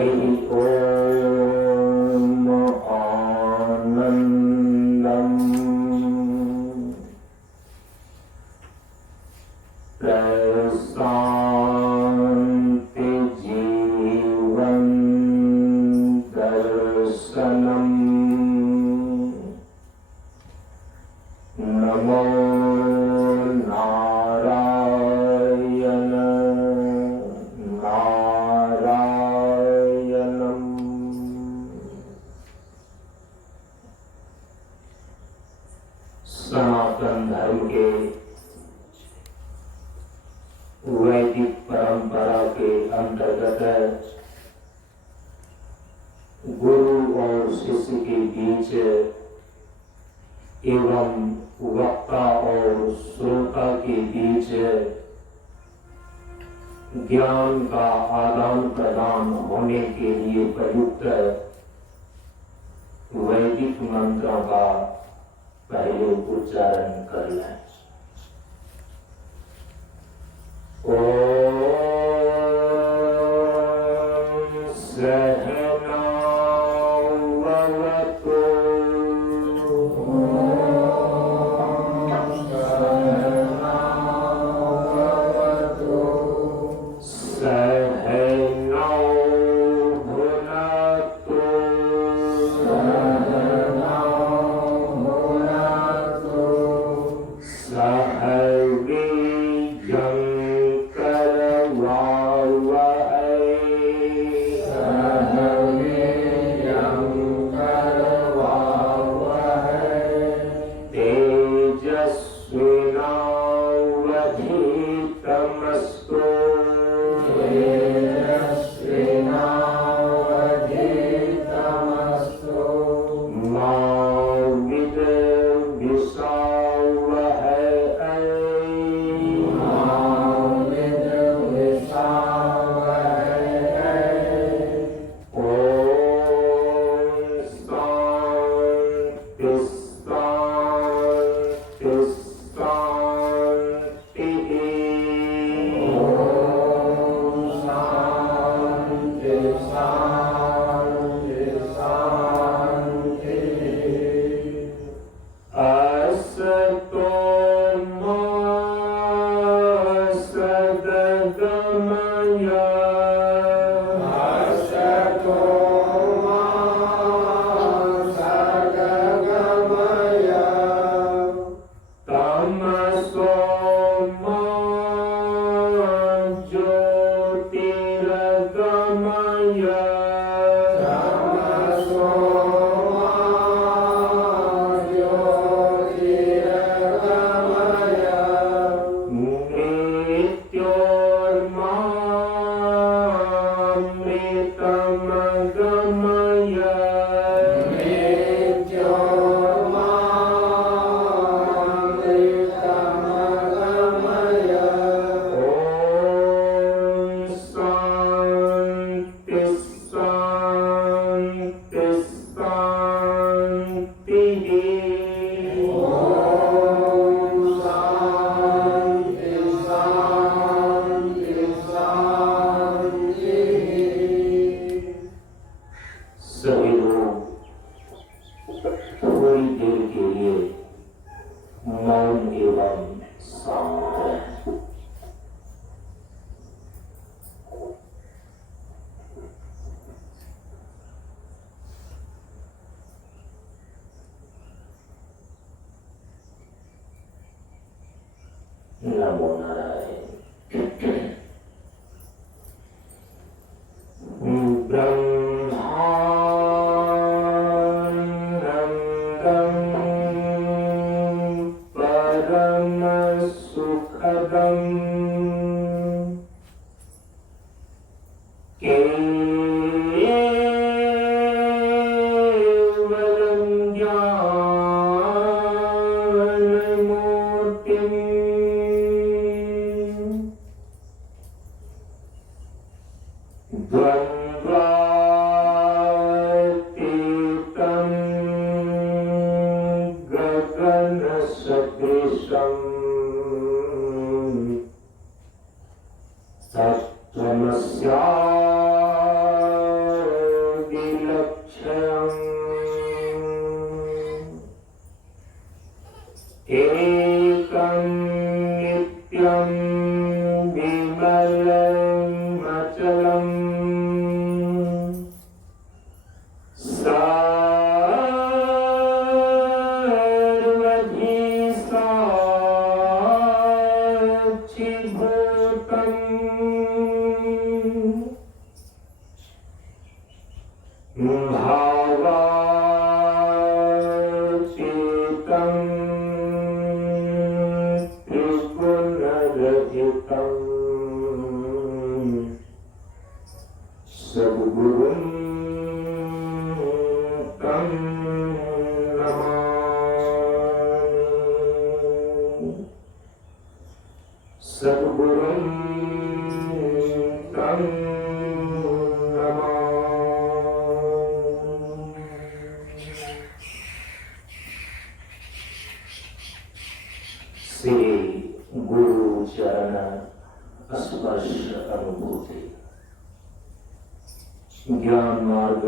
हरि ओम आनंदम प्रशांति जीवन दर्शनम नमो नारायण नारायणम। सनातन धर्म के वैदिक परंपरा के अंतर्गत गुरु और शिष्य के बीच एवं वक्ता और श्रोता के बीच ज्ञान का आदान प्रदान होने के लिए प्रयुक्त वैदिक मंत्रों का पहले उच्चारण कर लें। ओम सहनाववतु सहनौ भुनक्तु सह वीर्यं तेजस्विनावधीतमस्तु मा सभी लोग थोड़ी देर के लिए मौन एवं शांत रहें। नमो नारायण। ब्रह्मानंदं परम सुखदं केवलं ज्ञानमूर्तिं द्वन्द्वातीतं गगनसदृशं तत्त्वमस्यादिलक्ष्यम् एकं नित्यं विमलम् अचलम् सर्वधि साक्षिभूतम् भावातीतं त्रिगुणरहितं सद्गुरुं तं नमामि। सद्गुरुं तं श्री गुरु चरण स्पर्श अनुभूति। ज्ञान मार्ग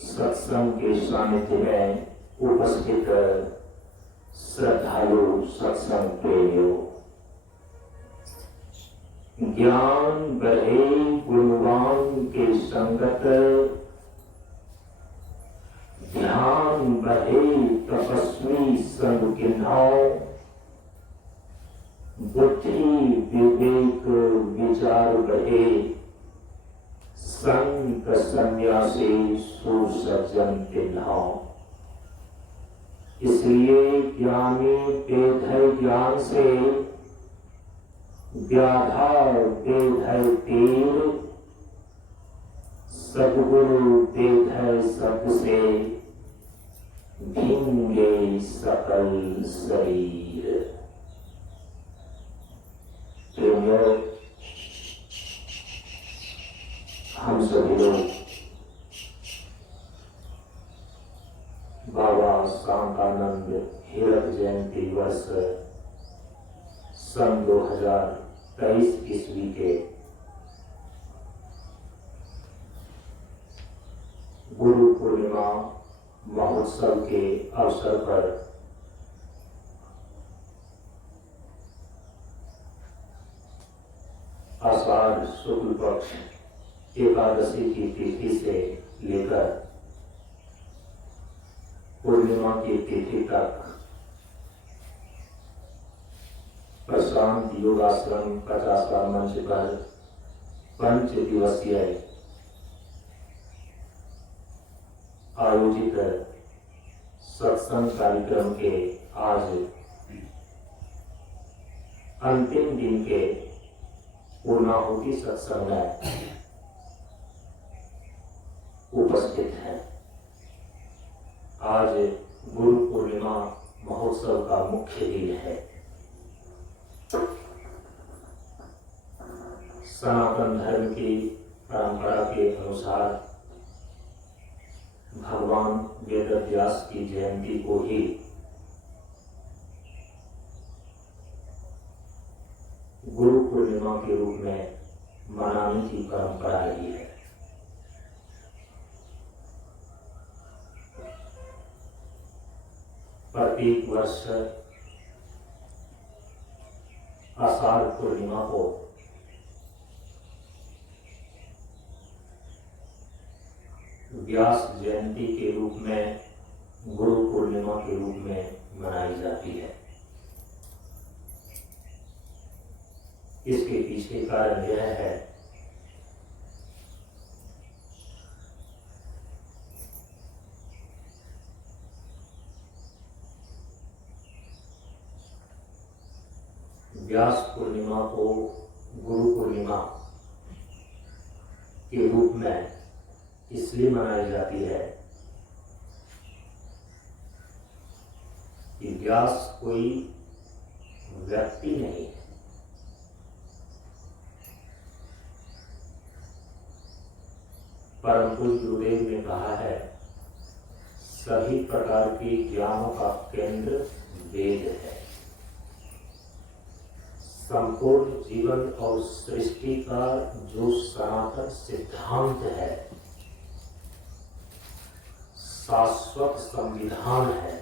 सत्संग के सानिध्य में उपस्थित श्रद्धालु सत्संग प्रेमियों, ज्ञान बढ़े गुणवान के संगत, ध्यान बढ़े तपस्वी संग किन्हाओ, बुद्धि विवेक विचार बढ़े संत सन्यासी सुसज्जन तिन्हाओ। इसलिए ज्ञानी बेधय ज्ञान से व्याधा बेधय तीर, सद्गुरु बेधय शब्द से भिंगे सकल शरीर। प्रेमियों, हम सभी लोग बाबा शांतानंद हीरक जयंती वर्ष सन 2023 ईस्वी के गुरु पूर्णिमा महोत्सव के अवसर पर आषाढ़ शुक्ल पक्ष एकादशी की तिथि से लेकर पूर्णिमा की तिथि तक प्रशांत योगाश्रम 50वां मंच पर 5 दिवसीय आयोजित सत्संग कार्यक्रम के आज अंतिम दिन के पूर्णाहुति सत्संग में उपस्थित हैं। आज गुरु पूर्णिमा महोत्सव का मुख्य दिन है। सनातन धर्म की परंपरा के अनुसार भगवान वेदव्यास की जयंती को ही गुरु पूर्णिमा के रूप में मनाने की परंपरा रही है। प्रत्येक वर्ष आषाढ़ पूर्णिमा को व्यास जयंती के रूप में, गुरु पूर्णिमा के रूप में मनाई जाती है। इसके पीछे कारण यह है व्यास पूर्णिमा को गुरु पूर्णिमा के रूप में इसलिए मनाई जाती है कि व्यास कोई व्यक्ति नहीं है, परम पूज्य गुरुदेव ने कहा है सभी प्रकार के ज्ञानों का केंद्र वेद है। संपूर्ण जीवन और सृष्टि का जो सनातन सिद्धांत है, शाश्वत संविधान है,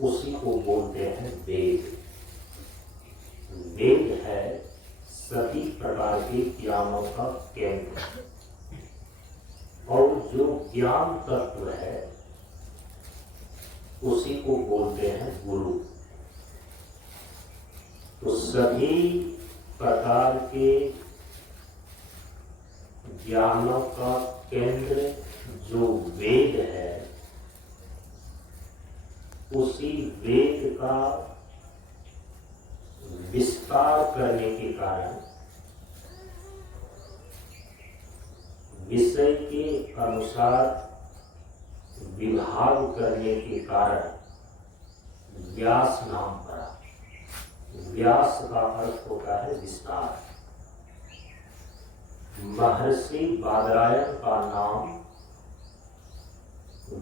उसी को बोलते हैं वेद। वेद है सभी प्रकार के ज्ञानों का केंद्र, और जो ज्ञान तत्व है उसी को बोलते हैं गुरु। तो सभी प्रकार के ज्ञानों का केंद्र जो वेद है, उसी वेद का विस्तार करने के कारण, विषय के अनुसार विभाग करने के कारण व्यास नाम पड़ा। व्यास का अर्थ होता है विस्तार। महर्षि बादरायण का नाम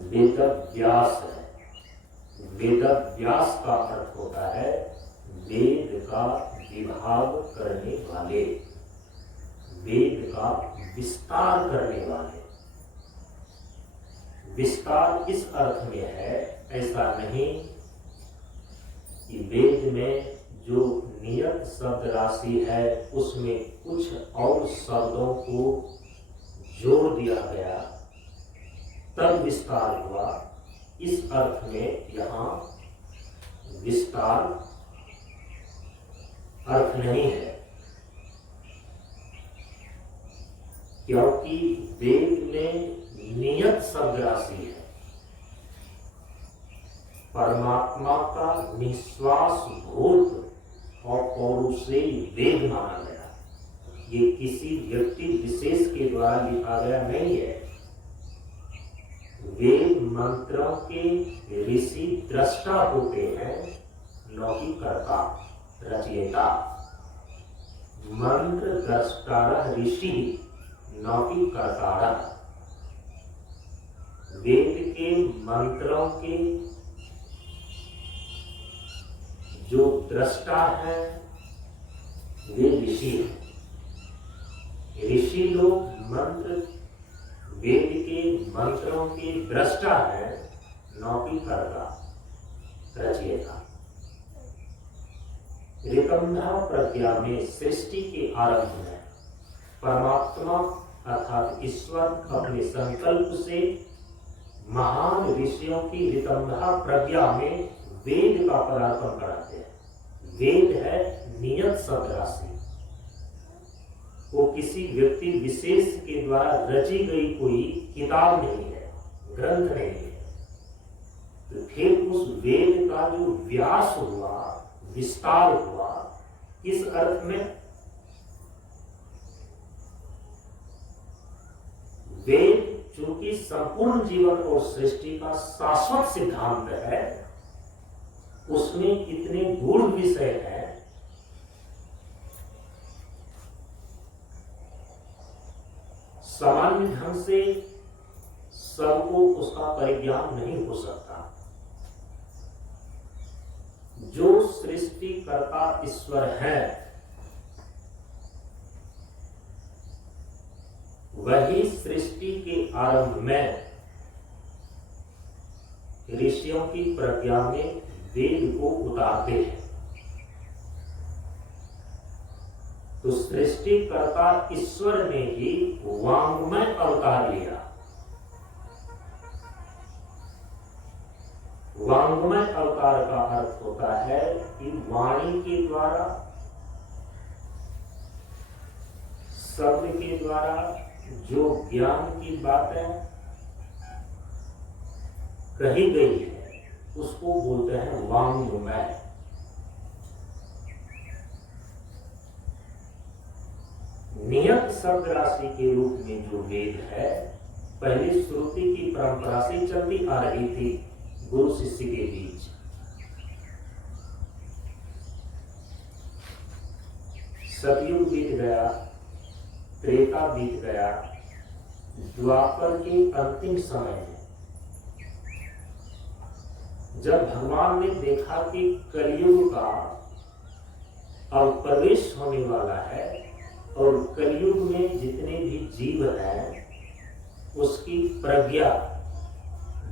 वेदव्यास है। वेदव्यास का अर्थ होता है वेद का विभाग करने वाले, वेद का विस्तार करने वाले। विस्तार इस अर्थ में है, ऐसा नहीं कि वेद में जो नियत शब्द राशि है उसमें कुछ और शब्दों को जोड़ दिया गया तब विस्तार हुआ। इस अर्थ में यहाँ विस्तार अर्थ नहीं है, क्योंकि वेद में नियत शब्द राशि है। परमात्मा का निश्वास भूत और पौरुषे वेद माना गया। ये किसी व्यक्ति विशेष के द्वारा लिखा गया नहीं है। वेद मंत्रों के ऋषि दृष्टा होते हैं, न कि कर्ता रचयिता। मंत्र दृष्टारः ऋषि न कि कर्तारः। वेद के मंत्रों के जो दृष्टा है वे ऋषि हैं। ऋषि लोग मंत्र, वेद के मंत्रों के दृष्टा है, न कि कर्ता रचयिता। ऋतंभा प्रज्ञा में सृष्टि के आरंभ में परमात्मा अर्थात ईश्वर अपने संकल्प से महान ऋषियों की ऋतंभा प्रज्ञा में वेद का पदार्पण कराते हैं। वेद है नियत शब्द राशि, वो किसी व्यक्ति विशेष के द्वारा रची गई कोई किताब नहीं है, ग्रंथ नहीं है। तो फिर उस वेद का जो व्यास हुआ, विस्तार हुआ, इस अर्थ में वेद चूंकि संपूर्ण जीवन और सृष्टि का शाश्वत सिद्धांत है, उसमें इतने गूढ़ विषय है, सामान्य ढंग से सबको उसका परिज्ञान नहीं हो सकता। जो सृष्टिकर्ता ईश्वर है वही सृष्टि के आरंभ में ऋषियों की प्रज्ञा में वेद को उतारते हैं। तो सृष्टिकर्ता ईश्वर ने ही वांग्मय अवतार लिया। वांग्मय अवतार का अर्थ होता है कि वाणी के द्वारा, शब्द के द्वारा जो ज्ञान की बातें कही गई है उसको बोलते हैं वांग्मय। नियत शब्द राशि के रूप में जो वेद है, पहले श्रुति की परंपरा से चलती आ रही थी गुरु शिष्य के बीच। सतयुग बीत गया, त्रेता बीत गया, द्वापर के अंतिम समय में जब भगवान ने देखा कि कलयुग का अब प्रवेश होने वाला है और कलयुग में जितने भी जीव हैं उसकी प्रज्ञा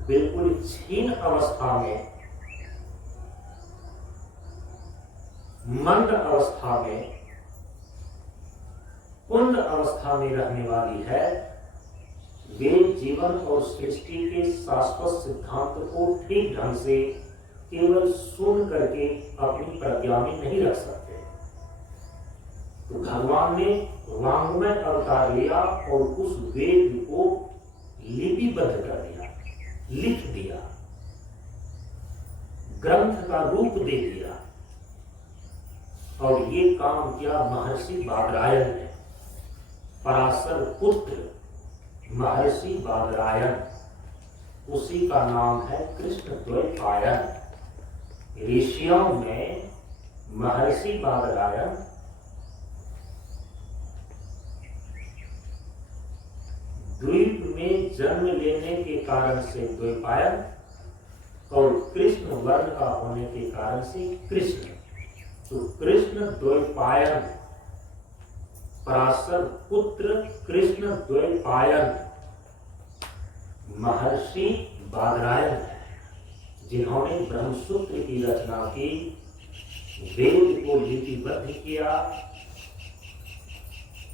बिल्कुल क्षीण अवस्था में मंद अवस्था में, कुंद अवस्था में रहने वाली है, वे जीवन और सृष्टि के शाश्वत सिद्धांत को ठीक ढंग से केवल सुन करके अपनी प्रज्ञा में नहीं रख सकते। तो भगवान ने वांग्मय अवतार लिया और उस वेद को लिपिबद्ध कर दिया, लिख दिया, ग्रंथ का रूप दे दिया। और ये काम किया महर्षि बादरायण ने, पराशर पुत्र महर्षि बादरायण, उसी का नाम है कृष्णद्वैपायन। ऋषियों में महर्षि बादरायण द्वीप में जन्म लेने के कारण से द्वैपायन और कृष्ण वर्ण का होने के कारण से कृष्ण। तो कृष्ण द्वैपायन, पराशर पुत्र कृष्ण द्वैपायन महर्षि बादरायण है, जिन्होंने ब्रह्मसूत्र की रचना की, वेद को लिपिबद्ध किया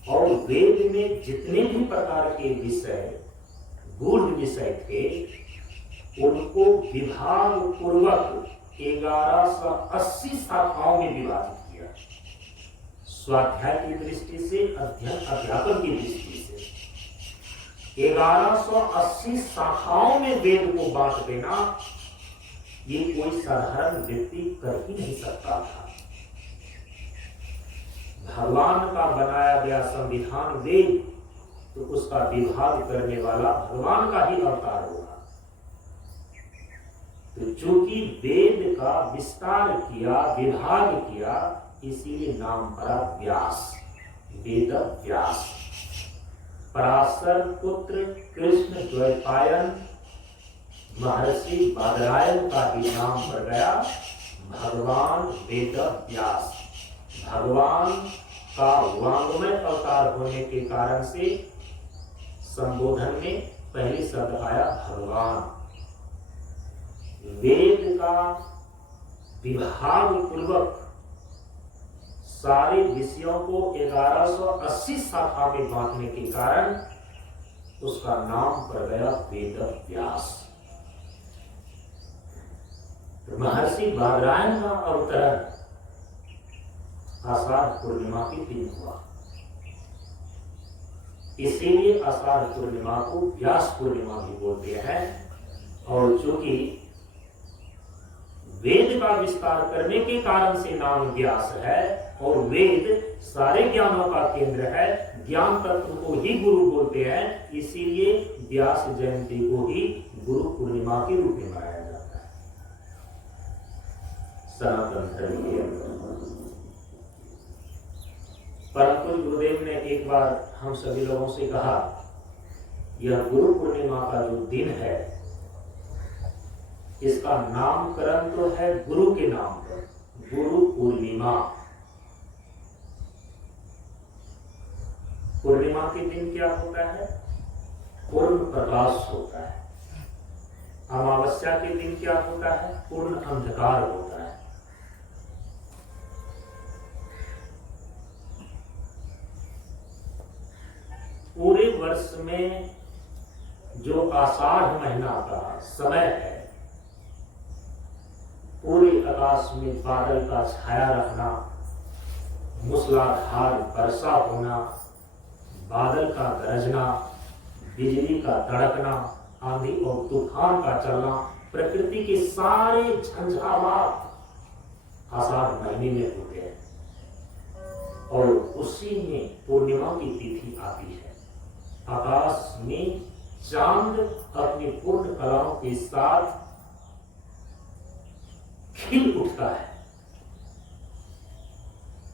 और वेद में जितने भी प्रकार के विषय, गूढ़ विषय थे, उनको विभाग पूर्वक 1180 शाखाओं में विभाजित किया। स्वाध्याय की दृष्टि से, अध्ययन अध्यापन की दृष्टि से 1180 शाखाओं में वेद को बांट देना, ये कोई साधारण व्यक्ति कर ही नहीं सकता था। भगवान का बनाया गया संविधान वेद, तो उसका विभाग करने वाला भगवान का ही अवतार होगा। तो चूंकि वेद का विस्तार किया, विभाग किया, इसीलिए नाम पड़ा व्यास, वेद व्यास। पराशर पुत्र कृष्ण द्वैपायन महर्षि बादरायण का ही नाम पड़ गया भगवान वेद व्यास। भगवान का वांग्मय अवतार होने के कारण से संबोधन में पहले शब्द आया भगवान। वेद का विभाग पूर्वक सारे विषयों को 1180 शाखा में बांटने के कारण उसका नाम पड़ गया वेद व्यास। महर्षि बादरायण का अवतरण आषाढ़ पूर्णिमा के दिन हुआ, इसीलिए आषाढ़ पूर्णिमा को व्यास पूर्णिमा भी बोलते हैं। और चूंकि वेद का विस्तार करने के कारण से नाम व्यास है और वेद सारे ज्ञानों का केंद्र है, ज्ञान तत्व को ही गुरु बोलते हैं, इसीलिए व्यास जयंती को ही गुरु पूर्णिमा के रूप में मनाया जाता है सनातन धर्म के अंदर। परंतु गुरुदेव ने एक बार हम सभी लोगों से कहा, यह गुरु पूर्णिमा का जो दिन है, इसका नामकरण तो है गुरु के नाम पर, गुरु पूर्णिमा। पूर्णिमा के दिन क्या होता है? पूर्ण प्रकाश होता है। अमावस्या के दिन क्या होता है? पूर्ण अंधकार होता है। पूरे वर्ष में जो आषाढ़ महीना का समय है, पूरे आकाश में बादल का छाया रहना, मूसलाधार वर्षा होना, बादल का गरजना, बिजली का तड़कना, आंधी और तूफान का चलना, प्रकृति के सारे झंझावात आषाढ़ महीने में होते हैं। और उसी में पूर्णिमा की तिथि आती है। आकाश में चांद अपनी पूर्ण कलाओं के साथ खिल उठता है।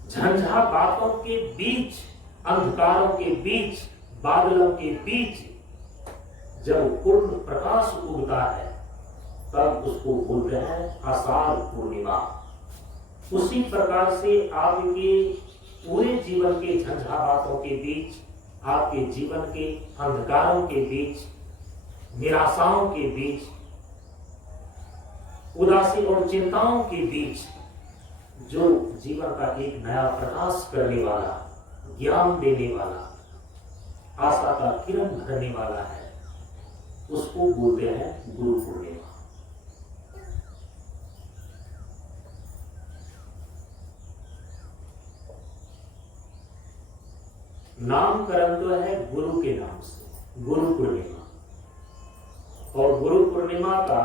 झंझावातों के बीच, अंधकारों के बीच, बादलों के बीच जब पूर्ण प्रकाश उगता है, तब उसको बोलते हैं आषाढ़ पूर्णिमा। उसी प्रकार से आपके पूरे जीवन के झंझावातों के बीच, आपके जीवन के अंधकारों के बीच, निराशाओं के बीच, उदासी और चिंताओं के बीच जो जीवन का एक नया प्रकाश करने वाला, ज्ञान देने वाला, आशा का किरण भरने वाला है, उसको बोलते हैं गुरु पूर्णिमा। नामकरण तो है गुरु के नाम से, गुरु पूर्णिमा। और गुरु पूर्णिमा का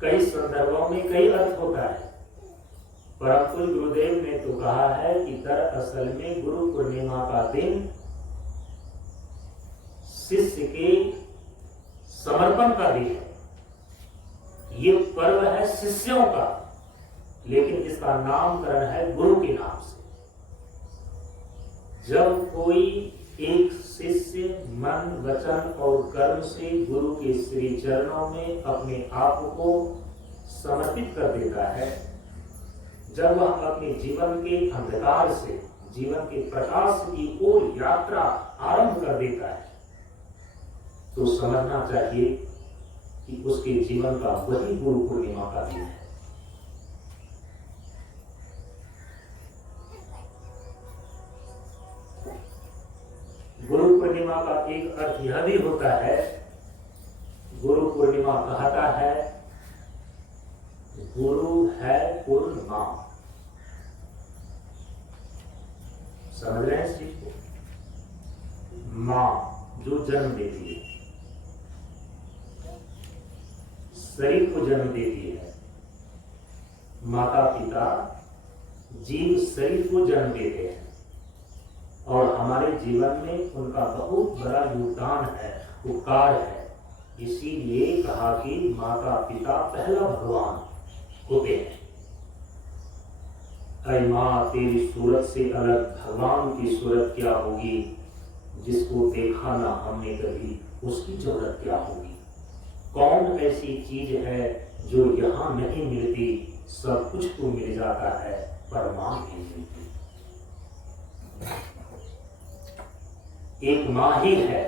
कई संदर्भों में कई अर्थ होता है। परम पूज्य गुरुदेव ने तो कहा है कि दरअसल में गुरु पूर्णिमा का दिन शिष्य के समर्पण का दिन है। ये पर्व है शिष्यों का, लेकिन इसका नामकरण है गुरु के नाम से। जब कोई एक शिष्य मन, वचन और कर्म से गुरु के श्री चरणों में अपने आप को समर्पित कर देता है, जब वह अपने जीवन के अंधकार से जीवन के प्रकाश की ओर यात्रा आरंभ कर देता है, तो समझना चाहिए कि उसके जीवन का वही गुरु पूर्णिमा का दिन है। गुरु पूर्णिमा का एक अर्थ यह भी होता है, गुरु पूर्णिमा कहता है गुरु है पूर्ण मां। समझ रहे हैं इस चीज को? मां जो जन्म देती है, शरीर को जन्म देती है। माता पिता जीव शरीर को जन्म देते हैं और हमारे जीवन में उनका बहुत बड़ा योगदान है, उपकार है। इसीलिए कहा कि माता पिता पहला भगवान होते हैं। ऐ माँ तेरी सूरत से अलग भगवान की सूरत क्या होगी, जिसको देखा ना हमने कभी उसकी जरूरत क्या होगी। कौन ऐसी चीज है जो यहाँ नहीं मिलती, सब कुछ तो मिल जाता है पर मां नहीं मिलती। एक मां ही है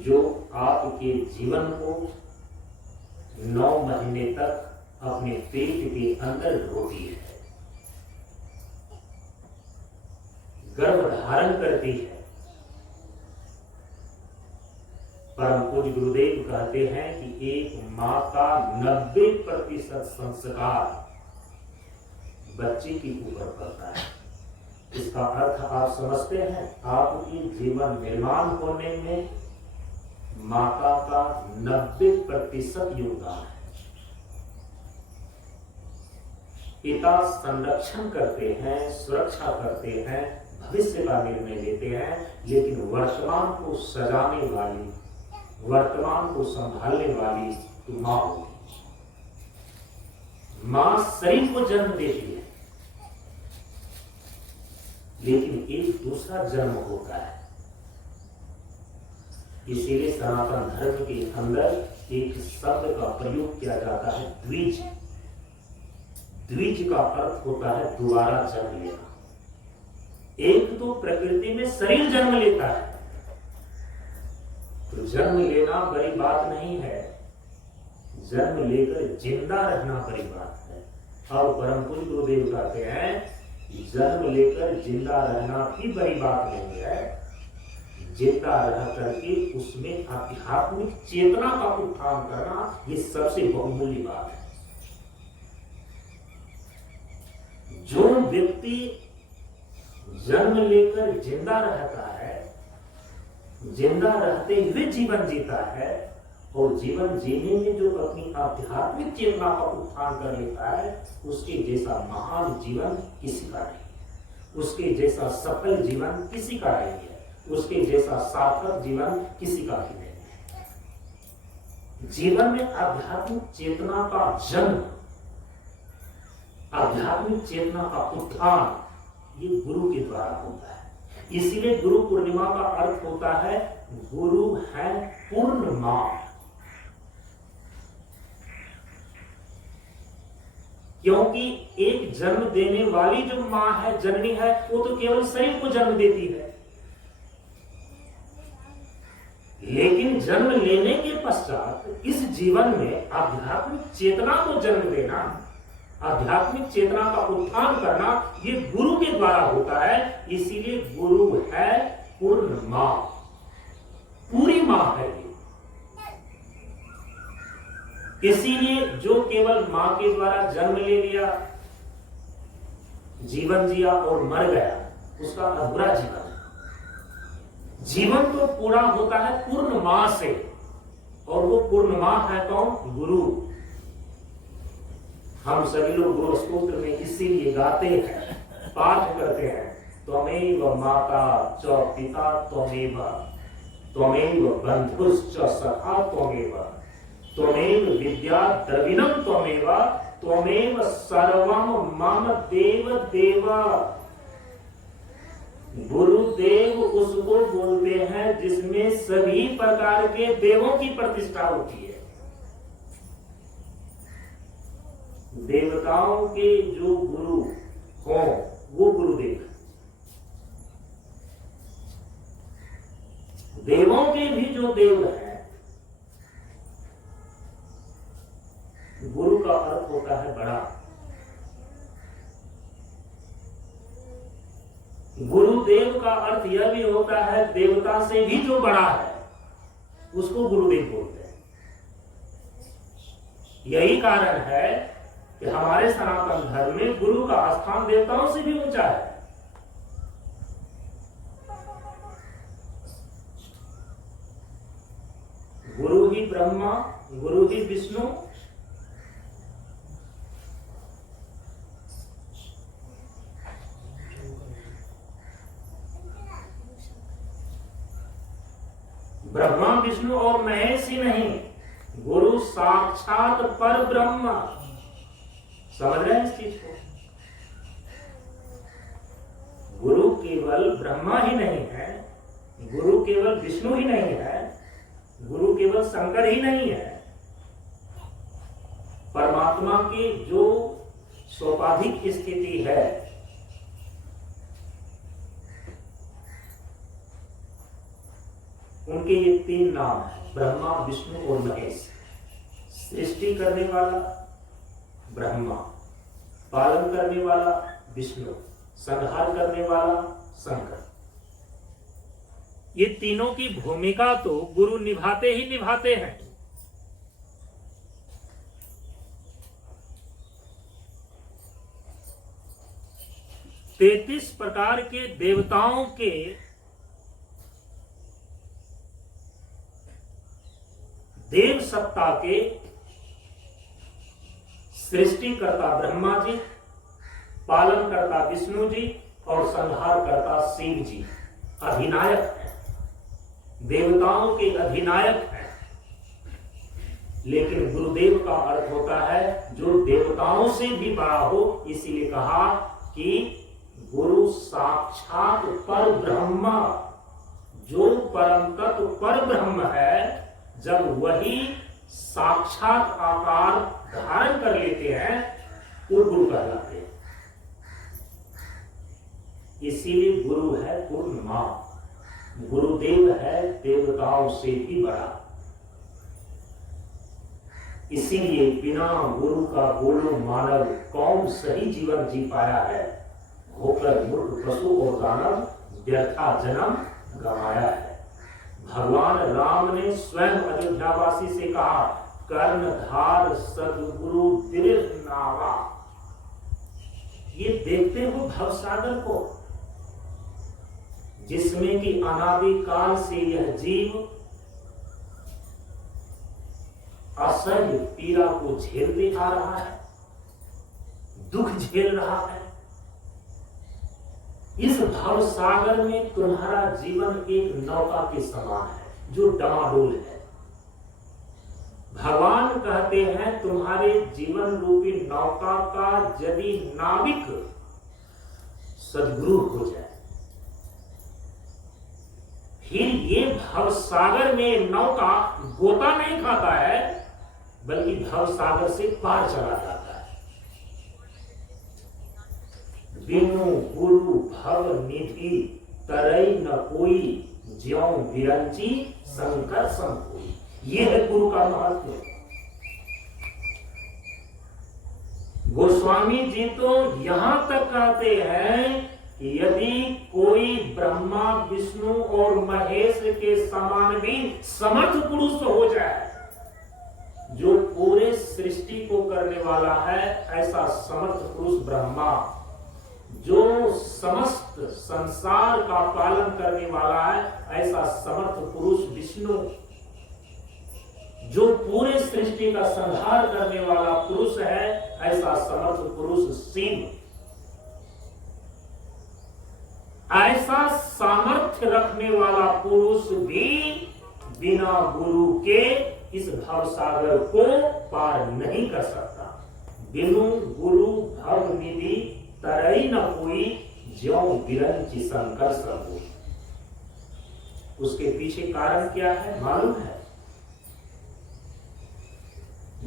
जो आपके जीवन को 9 महीने तक अपने पेट के अंदर ढोती है, गर्भ धारण करती है। परम पूज्य गुरुदेव कहते हैं कि एक मां का 90% संस्कार बच्चे के ऊपर पड़ता है। इसका अर्थ आप समझते हैं? आपकी जीवन निर्माण होने में माता का 90% योगदान है। पिता संरक्षण करते हैं, सुरक्षा करते हैं, भविष्य का निर्णय लेते हैं, लेकिन वर्तमान को सजाने वाली, वर्तमान को संभालने वाली तो मां होगी। मां शरीर को जन्म देती है, लेकिन एक दूसरा जन्म होता है। इसीलिए सनातन धर्म के अंदर एक शब्द का प्रयोग किया जाता है, द्विज। द्विज का अर्थ होता है दोबारा जन्म लेना। एक तो प्रकृति में शरीर जन्म लेता है, तो जन्म लेना बड़ी बात नहीं है, जन्म लेकर जिंदा रहना बड़ी बात है। और परम पूज्य गुरुदेव कहते हैं जन्म लेकर जिंदा रहना भी बड़ी बात नहीं है, जिंदा रह करके उसमें आध्यात्मिक चेतना का उत्थान करना ये सबसे बहुमूल्य बात है। जो व्यक्ति जन्म लेकर जिंदा रहता है, जिंदा रहते हुए जीवन जीता है, और जीवन जीने में जो अपनी आध्यात्मिक चेतना का उत्थान कर लेता है, उसके जैसा महान जीवन किसी का नहीं, उसके जैसा सफल जीवन किसी का नहीं है, उसके जैसा सार्थक जीवन किसी का भी नहीं है। जीवन में आध्यात्मिक चेतना का जन्म, आध्यात्मिक चेतना का उत्थान ये गुरु के द्वारा होता है। इसीलिए गुरु पूर्णिमा का अर्थ होता है गुरु है पूर्ण मां। क्योंकि एक जन्म देने वाली जो मां है, जननी है, वो तो केवल शरीर को जन्म देती है, लेकिन जन्म लेने के पश्चात इस जीवन में आध्यात्मिक चेतना को जन्म देना, आध्यात्मिक चेतना का उत्थान करना, ये गुरु के द्वारा होता है। इसीलिए गुरु है पूर्ण मां, पूरी मां है ये। इसीलिए जो केवल मां के द्वारा जन्म ले लिया, जीवन जिया और मर गया, उसका अधूरा जीवन है। जीवन तो पूरा होता है पूर्ण मां से, और वो पूर्ण मां है कौन? गुरु। हम सभी लोग गुरु स्तोत्र में इसीलिए गाते हैं, पाठ करते हैं, त्वमेव माता च पिता त्वमेव, त्वमेव बंधुश्च सखा त्वमेव, त्वमेव विद्या द्रविणम त्वमेव, त्वमेव सर्वम मम देव देव। गुरुदेव उसको बोलते हैं जिसमें सभी प्रकार के देवों की प्रतिष्ठा होती है। देवताओं के जो गुरु हों वो गुरुदेव, देवों के भी जो देव हैं, गुरु का अर्थ होता है बड़ा। गुरुदेव का अर्थ यह भी होता है देवता से भी जो बड़ा है, उसको गुरुदेव बोलते हैं। यही कारण है कि हमारे सनातन धर्म में गुरु का स्थान देवताओं से भी ऊंचा है। गुरु ही ब्रह्मा, गुरु ही विष्णु, ब्रह्मा विष्णु और महेश ही नहीं, गुरु साक्षात पर ब्रह्म। समझ रहे हैं इस चीज को? गुरु केवल ब्रह्मा ही नहीं है, गुरु केवल विष्णु ही नहीं है, गुरु केवल शंकर ही नहीं है। परमात्मा की जो सोपाधिक स्थिति है, उनके ये तीन नाम है, ब्रह्मा विष्णु और महेश। सृष्टि करने वाला ब्रह्मा, पालन करने वाला विष्णु, संहार करने वाला शंकर। ये तीनों की भूमिका तो गुरु निभाते ही निभाते हैं। तैंतीस प्रकार के देवताओं के देव सत्ता के सृष्टिकर्ता ब्रह्मा जी, पालनकर्ता विष्णु जी और संहारकर्ता शिव जी अधिनायक हैं, देवताओं के अधिनायक हैं। लेकिन गुरुदेव का अर्थ होता है जो देवताओं से भी बड़ा हो। इसीलिए कहा कि गुरु साक्षात पर ब्रह्म, जो परम तत्व पर ब्रह्म है, जब वही साक्षात आकार धारण कर लेते हैं वो गुरु कहलाते हैं। इसीलिए गुरु है पूर्ण मां, गुरुदेव है देवताओं से भी बड़ा। इसीलिए बिना गुरु का बोलो मानव कौन सही जीवन जी पाया है, होकर मूर्ख पशु और दानव व्यर्था जन्म गंवाया है। भगवान राम ने स्वयं अयोध्यावासी से कहा, कर्णधार सदगुरु दृढ़ नावा। ये देखते हो भवसागर को, जिसमें कि अनादि काल से यह जीव असह्य पीड़ा को झेलते आ रहा है, दुख झेल रहा है। इस भव सागर में तुम्हारा जीवन एक नौका के समान है जो डमाडोल है। भगवान कहते हैं तुम्हारे जीवन रूपी नौका का यदि नाविक सद्गुरु हो जाए, फिर ये भव सागर में नौका गोता नहीं खाता है, बल्कि भव सागर से पार चला जाता है। बिनु गुरु भव निधि तरई न कोई, ज्यों विरंची शंकर सम कोई। ये है गुरु का महत्व। गोस्वामी जी तो यहां तक कहते हैं कि यदि कोई ब्रह्मा विष्णु और महेश के समान भी समर्थ पुरुष हो जाए, जो पूरे सृष्टि को करने वाला है, ऐसा समर्थ पुरुष ब्रह्मा, जो समस्त संसार का पालन करने वाला है, ऐसा समर्थ पुरुष विष्णु, जो पूरे सृष्टि का संहार करने वाला पुरुष है, ऐसा समर्थ पुरुष शिव, ऐसा सामर्थ्य रखने वाला पुरुष भी बिना गुरु के इस भवसागर को पार नहीं कर सकता। बिनु गुरु भव निधि तरई न कोई, ज्यों बिरंची शंकर सब। उसके पीछे कारण क्या है मालूम है?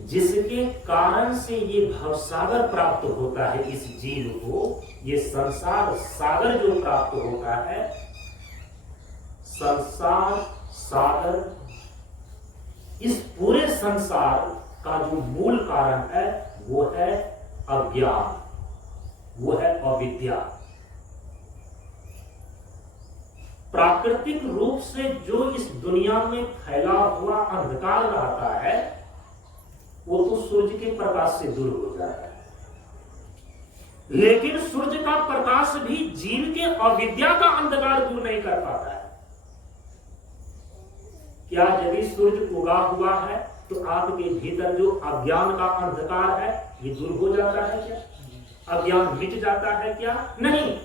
जिसके कारण से ये भवसागर प्राप्त होता है इस जीव को, ये संसार सागर जो प्राप्त होता है, संसार सागर, इस पूरे संसार का जो मूल कारण है वो है अज्ञान, वो है अविद्या। प्राकृतिक रूप से जो इस दुनिया में फैला हुआ अंधकार रहता है, वो तो सूर्य के प्रकाश से दूर हो जाता है, लेकिन सूर्य का प्रकाश भी जीव के अविद्या का अंधकार दूर नहीं कर पाता है। क्या यदि सूर्य उगा हुआ है तो आपके भीतर जो अज्ञान का अंधकार है ये दूर हो जाता है क्या? अज्ञान मिट जाता है क्या? नहीं।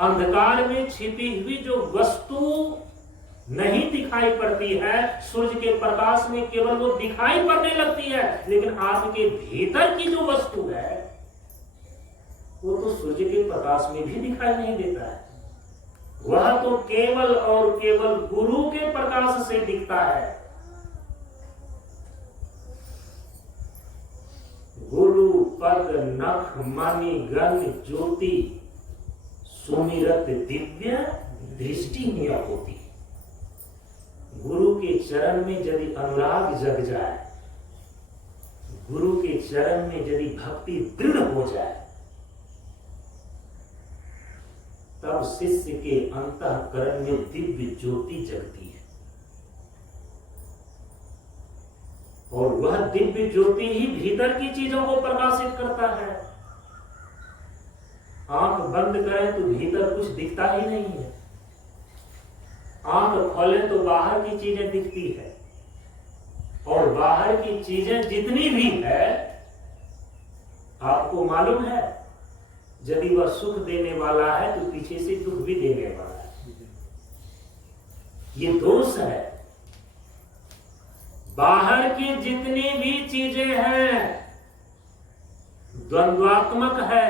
अंधकार में छिपी हुई जो वस्तु नहीं दिखाई पड़ती है, सूर्य के प्रकाश में केवल वो दिखाई पड़ने लगती है, लेकिन आपके भीतर की जो वस्तु है वो तो सूर्य के प्रकाश में भी दिखाई नहीं देता है। वह तो केवल और केवल गुरु के प्रकाश से दिखता है। गुरु पद नख मणि गण ज्योति, सुमिरत दिव्य दृष्टि में होती। गुरु के चरण में यदि अनुराग जग जाए, गुरु के चरण में यदि भक्ति दृढ़ हो जाए, तब शिष्य के अंतःकरण में दिव्य ज्योति जगती है, और वह दिव्य ज्योति ही भीतर की चीजों को प्रकाशित करता है। आंख बंद करें तो भीतर कुछ दिखता ही नहीं है, आंख खोलें तो बाहर की चीजें दिखती है, और बाहर की चीजें जितनी भी है, आपको मालूम है यदि वह सुख देने वाला है तो पीछे से दुख भी देने वाला है। ये दोष है। बाहर की जितनी भी चीजें हैं द्वंद्वात्मक है,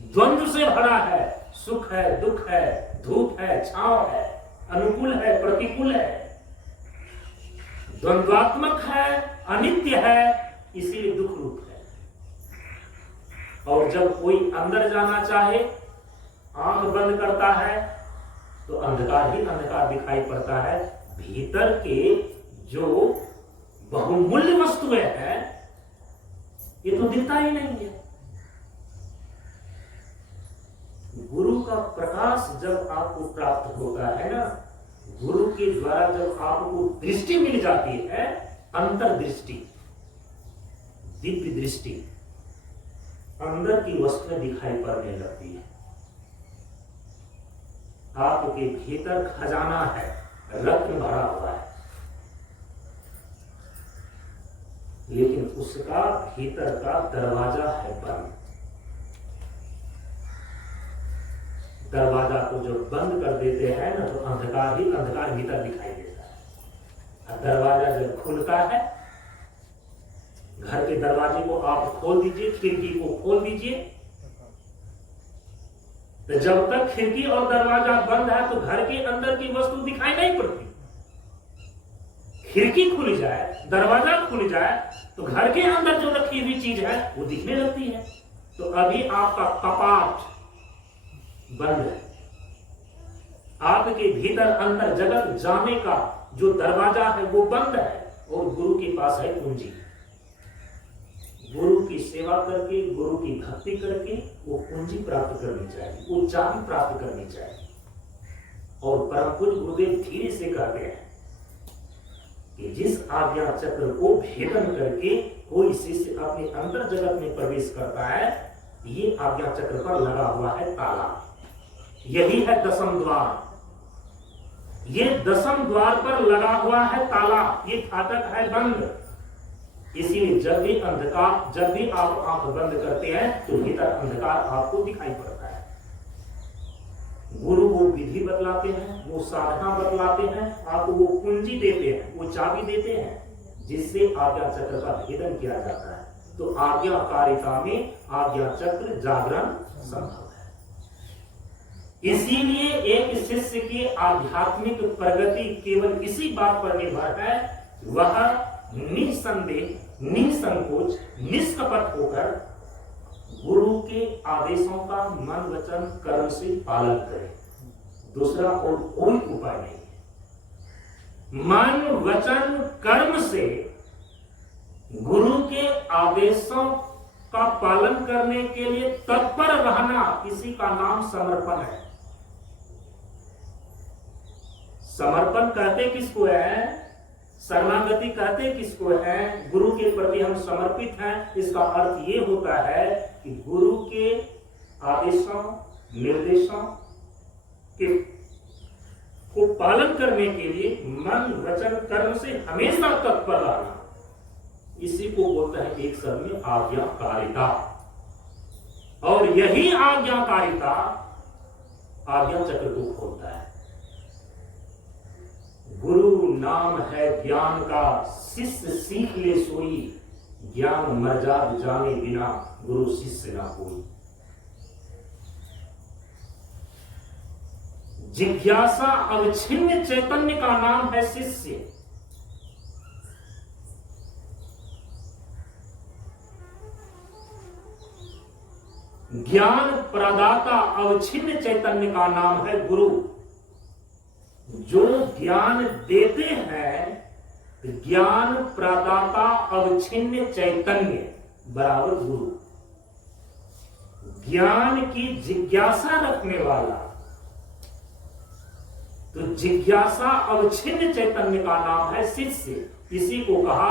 द्वंद्व से भरा है। सुख है, दुख है, धूप है, छांव है, अनुकूल है, प्रतिकूल है, द्वंद्वात्मक है, अनित्य है, इसीलिए दुख रूप है। और जब कोई अंदर जाना चाहे, आंख बंद करता है तो अंधकार ही अंधकार दिखाई पड़ता है। भीतर के जो बहुमूल्य वस्तुएं हैं ये तो दिखता ही नहीं है। गुरु का प्रकाश जब आपको प्राप्त होता है ना, गुरु के द्वारा जब आपको दृष्टि मिल जाती है, अंतर्दृष्टि, दिव्य दृष्टि, अंदर की वस्तुएं दिखाई पड़ने लगती है। आपके भीतर खजाना है, रत्न भरा हुआ है, लेकिन उसका भीतर का दरवाजा है बंद। दरवाजा को जब बंद कर देते हैं ना, तो अंधकार ही अंधकार भीतर दिखाई देता है। और दरवाजा जब खुलता है, घर के दरवाजे को आप खोल दीजिए, खिड़की को खोल दीजिए, तो जब तक खिड़की और दरवाजा बंद है तो घर के अंदर की वस्तु दिखाई नहीं पड़ती। खिड़की खुल जाए, दरवाजा खुल जाए तो घर के अंदर जो रखी हुई चीज है वो दिखने लगती है। तो अभी आपका कपाट बंद है, आपके भीतर अंदर जगत जाने का जो दरवाजा है वो बंद है, और गुरु के पास है कुंजी। गुरु की सेवा करके, गुरु की भक्ति करके वो पूंजी प्राप्त करनी चाहिए, वो चाबी प्राप्त करनी चाहिए। और परम पूज्य गुरुदेव धीरे से कहते हैं कि जिस आज्ञा चक्र को भेदन करके कोई शिष्य अपने अंतर जगत में प्रवेश करता है, ये आज्ञा चक्र पर लगा हुआ है ताला। यही है दसम द्वार। ये दसम द्वार पर लगा हुआ है ताला, ये फाटक है बंद। इसीलिए जब भी आप आंख बंद करते हैं तो भीतर अंधकार आपको दिखाई पड़ता है। गुरु वो विधि बतलाते हैं, वो साधना बतलाते हैं, आपको वो कुंजी देते हैं, वो चाबी देते हैं, जिससे आज्ञा चक्र का भेदन किया जाता है। तो आज्ञाकारिता में आज्ञा चक्र जागरण संभव है। इसीलिए एक शिष्य की आध्यात्मिक प्रगति केवल इसी बात पर निर्भर है, वह निसंदेह, निसंकोच, निष्कपट होकर गुरु के आदेशों का मन वचन कर्म से पालन करे। दूसरा और कोई उपाय नहीं है। मन वचन कर्म से गुरु के आदेशों का पालन करने के लिए तत्पर रहना, इसी का नाम समर्पण है। समर्पण कहते किसको है? शरणागति कहते किसको है? गुरु के प्रति हम समर्पित हैं। इसका अर्थ ये होता है कि गुरु के आदेशों, निर्देशों के को पालन करने के लिए मन वचन कर्म से हमेशा तत्पर रहना। इसी को बोलते हैं एक शब्द में आज्ञाकारिता। और यही आज्ञाकारिता आज्ञा चक्र को खोलता है। गुरु नाम है ज्ञान का, शिष्य सीख ले सोई, ज्ञान मर्याद जाने बिना गुरु शिष्य ना कोई। जिज्ञासा अवच्छिन्न चैतन्य का नाम है शिष्य। ज्ञान प्रदाता अवच्छिन्न चैतन्य का नाम है गुरु। जो ज्ञान देते हैं, ज्ञान प्रदाता अवच्छिन्न चैतन्य बराबर गुरु। ज्ञान की जिज्ञासा रखने वाला, तो जिज्ञासा अवच्छिन्न चैतन्य का नाम है शिष्य। इसी को कहा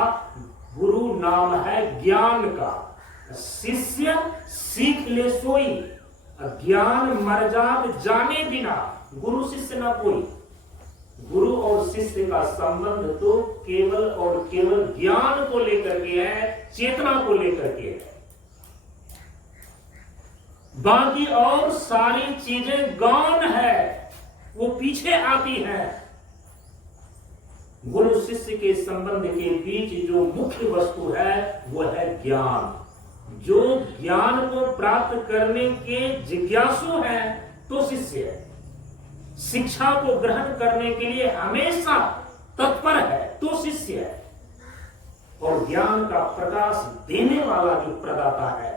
गुरु नाम है ज्ञान का, शिष्य सीख ले सोई, ज्ञान मर्याद जाने बिना गुरु शिष्य ना कोई। गुरु और शिष्य का संबंध तो केवल और केवल ज्ञान को लेकर के है, चेतना को लेकर के है। बाकी और सारी चीजें गौण है, वो पीछे आती हैं। गुरु शिष्य के संबंध के बीच जो मुख्य वस्तु है वो है ज्ञान। जो ज्ञान को प्राप्त करने के जिज्ञासु हैं तो शिष्य है। शिक्षा को ग्रहण करने के लिए हमेशा तत्पर है तो शिष्य है। और ज्ञान का प्रकाश देने वाला जो प्रदाता है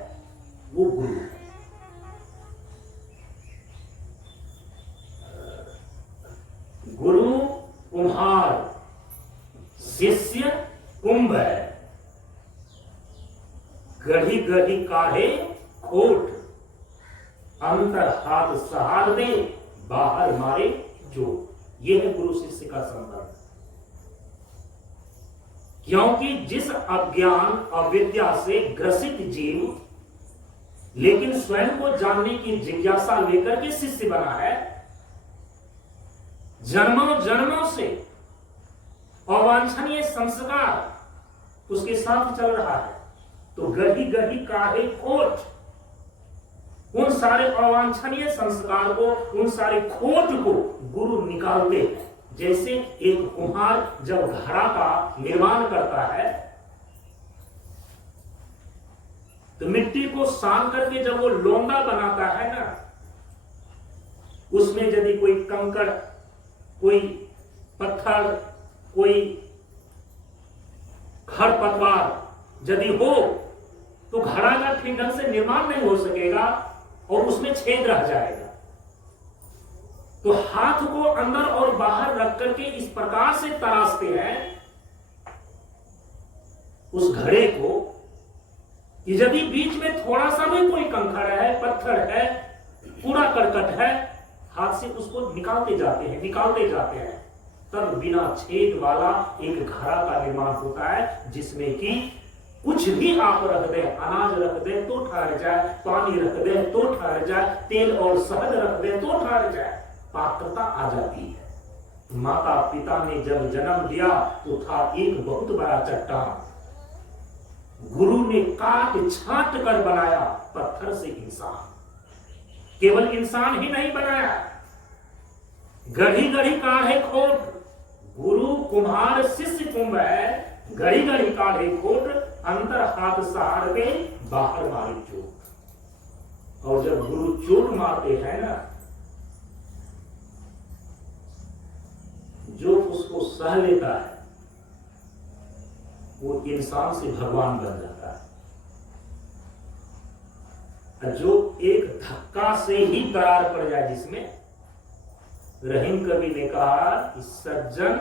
वो गुरु है। गुरु कुम्हार, शिष्य कुंभ है। गढ़ी गढ़ी काढ़े खोट, अंतर हाथ सहार दे, बाहर मारे जो। ये है गुरु शिष्य का संबंध। क्योंकि जिस अज्ञान अविद्या से ग्रसित जीव लेकिन स्वयं को जानने की जिज्ञासा लेकर के शिष्य बना है, जन्मों जन्मों से अवांछनीय संस्कार उसके साथ चल रहा है, तो गढ़ी गढ़ी काढ़े खोट, उन सारे अवांछनीय संस्कार को, उन सारे खोट को गुरु निकालते हैं। जैसे एक कुम्हार जब घड़ा का निर्माण करता है तो मिट्टी को सान करके जब वो लोंदा बनाता है ना, उसमें यदि कोई कंकड़, कोई पत्थर, कोई खरपतवार यदि हो तो घड़ा का ठीक ढंग से निर्माण नहीं हो सकेगा और उसमें छेद रह जाएगा। तो हाथ को अंदर और बाहर रख करके इस प्रकार से तराशते हैं उस घड़े को कि यदि बीच में थोड़ा सा भी कोई कंकड़ है, पत्थर है, कूड़ा करकट है, हाथ से उसको निकालते जाते हैं, तब बिना छेद वाला एक घड़ा का निर्माण होता है, जिसमें कि कुछ भी आप रख दे, अनाज रख दे तो ठहर जाए, पानी रख दे तो ठहर जाए, तेल और शहद रख दे तो ठहर जाए, पात्रता आ जाती है। माता पिता ने जब जन्म दिया तो था एक बहुत बड़ा चट्टान, गुरु ने काट छांट कर बनाया पत्थर से इंसान। केवल इंसान ही नहीं बनाया, गढ़ी गढ़ी काढ़े खोट, गुरु कुम्हार शिष्य कुंभ है, गढ़ी गढ़ी काढ़े खोट, अंतर हाथ सहार दे, बाहर मारी चोट। और जब गुरु चोट मारते हैं ना, जो उसको सह लेता है वो इंसान से भगवान बन जाता है। जो एक धक्का से ही करार पड़ जाए, जिसमें रहीम कवि ने कहा कि सज्जन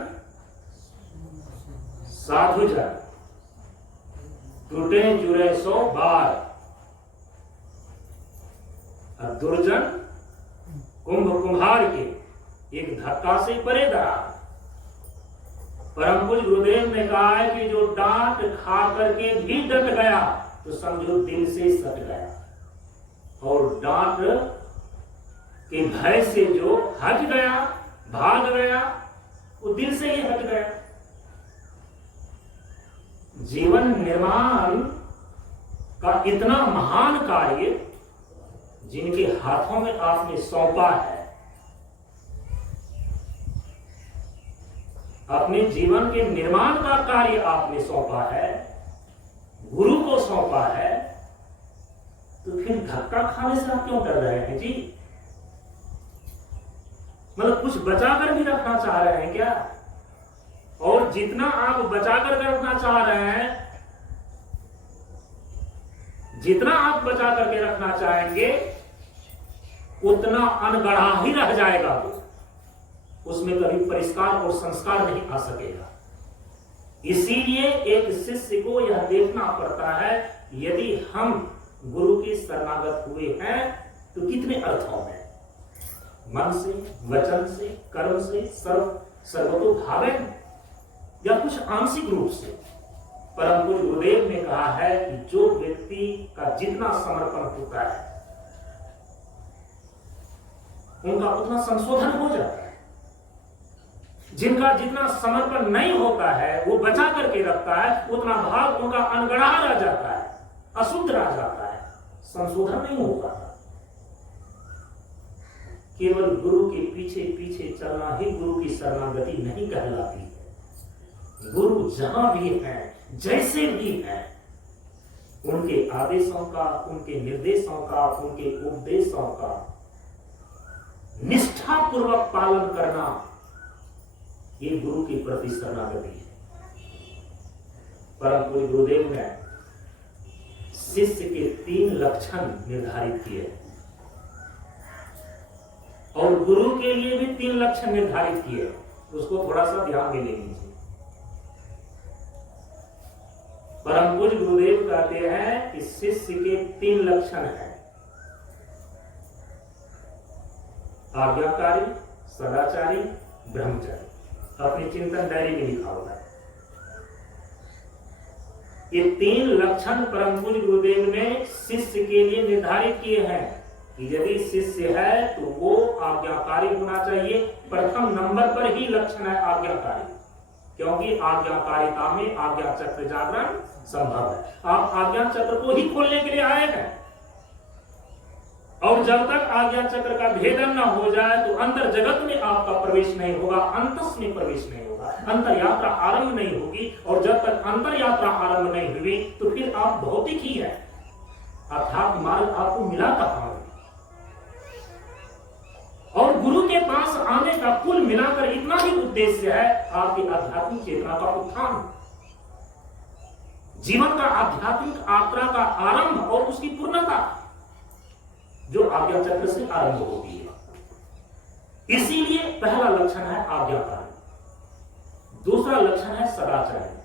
साधुजन टूटे जुरे 100 बार, और दुर्जन कुंभ कुम्हार के एक धक्का से परे दरार। परम पूज्य गुरुदेव ने कहा है कि जो डांट खा करके भी डट गया तो समझो दिल से सट गया, और डांट के भय से जो हट गया, भाग गया, वो दिल से ही हट गया। जीवन निर्माण का इतना महान कार्य जिनके हाथों में आपने सौंपा है, अपने जीवन के निर्माण का कार्य आपने सौंपा है, गुरु को सौंपा है, तो फिर धक्का खाने से आप क्यों डर रहे हैं जी? मतलब कुछ बचाकर भी रखना चाह रहे हैं क्या? और जितना आप बचाकर रखना चाह रहे हैं, जितना आप बचा करके रखना चाहेंगे, उतना अनगढ़ा ही रह जाएगा वो, उसमें कभी परिष्कार और संस्कार नहीं आ सकेगा। इसीलिए एक शिष्य को यह देखना पड़ता है, यदि हम गुरु के शरणागत हुए हैं तो कितने अर्थों में, मन से, वचन से, कर्म से, सर्वतोभावेन या कुछ आंशिक रूप से। परम पूज्य गुरुदेव ने कहा है कि जो व्यक्ति का जितना समर्पण होता है उनका उतना संशोधन हो जाता है। जिनका जितना समर्पण नहीं होता है, वो बचा करके रखता है, उतना भाव उनका अनगढ़ा रह जाता है, अशुद्ध रह जाता है, संशोधन नहीं हो पाता। केवल गुरु के पीछे पीछे चलना ही गुरु की शरणागति नहीं कहलाती है। गुरु जहां भी हैं, जैसे भी हैं, उनके आदेशों का, उनके निर्देशों का, उनके उपदेशों का निष्ठापूर्वक पालन करना, ये गुरु के प्रति शरणागति है। परम पूज्य गुरुदेव ने शिष्य के 3 लक्षण निर्धारित किए और गुरु के लिए भी 3 लक्षण निर्धारित किए, उसको थोड़ा सा ध्यान में ले लीजिए। परम पूज्य गुरुदेव कहते हैं कि शिष्य के 3 लक्षण हैं, आज्ञाकारी, सदाचारी, ब्रह्मचारी। अपनी चिंतन डायरी में लिखा होगा। ये 3 लक्षण परम पूज्य गुरुदेव ने शिष्य के लिए निर्धारित किए हैं कि यदि शिष्य है तो वो आज्ञाकारी होना चाहिए। प्रथम नंबर पर ही लक्षण है आज्ञाकारी, क्योंकि आज्ञाकारिता में आज्ञा चक्र जागरण संभव है। आप आज्ञा चक्र को ही खोलने के लिए आए हैं, और जब तक आज्ञा चक्र का भेदन न हो जाए तो अंतर जगत में आपका प्रवेश नहीं होगा, अंतस में प्रवेश नहीं होगा, अंतर यात्रा आरंभ नहीं होगी। और जब तक अंतर यात्रा आरंभ नहीं हुई तो फिर आप भौतिक ही है, अर्थात मार्ग आपको मिला कहां। और गुरु के पास आने का कुल मिलाकर इतना ही उद्देश्य है, आपकी आध्यात्मिक चेतना का उत्थान, जीवन का आध्यात्मिक यात्रा का आरंभ और उसकी पूर्णता, जो आज्ञा चक्र से आरंभ होती है। इसीलिए पहला लक्षण है आज्ञाकारी, दूसरा लक्षण है सदाचारी,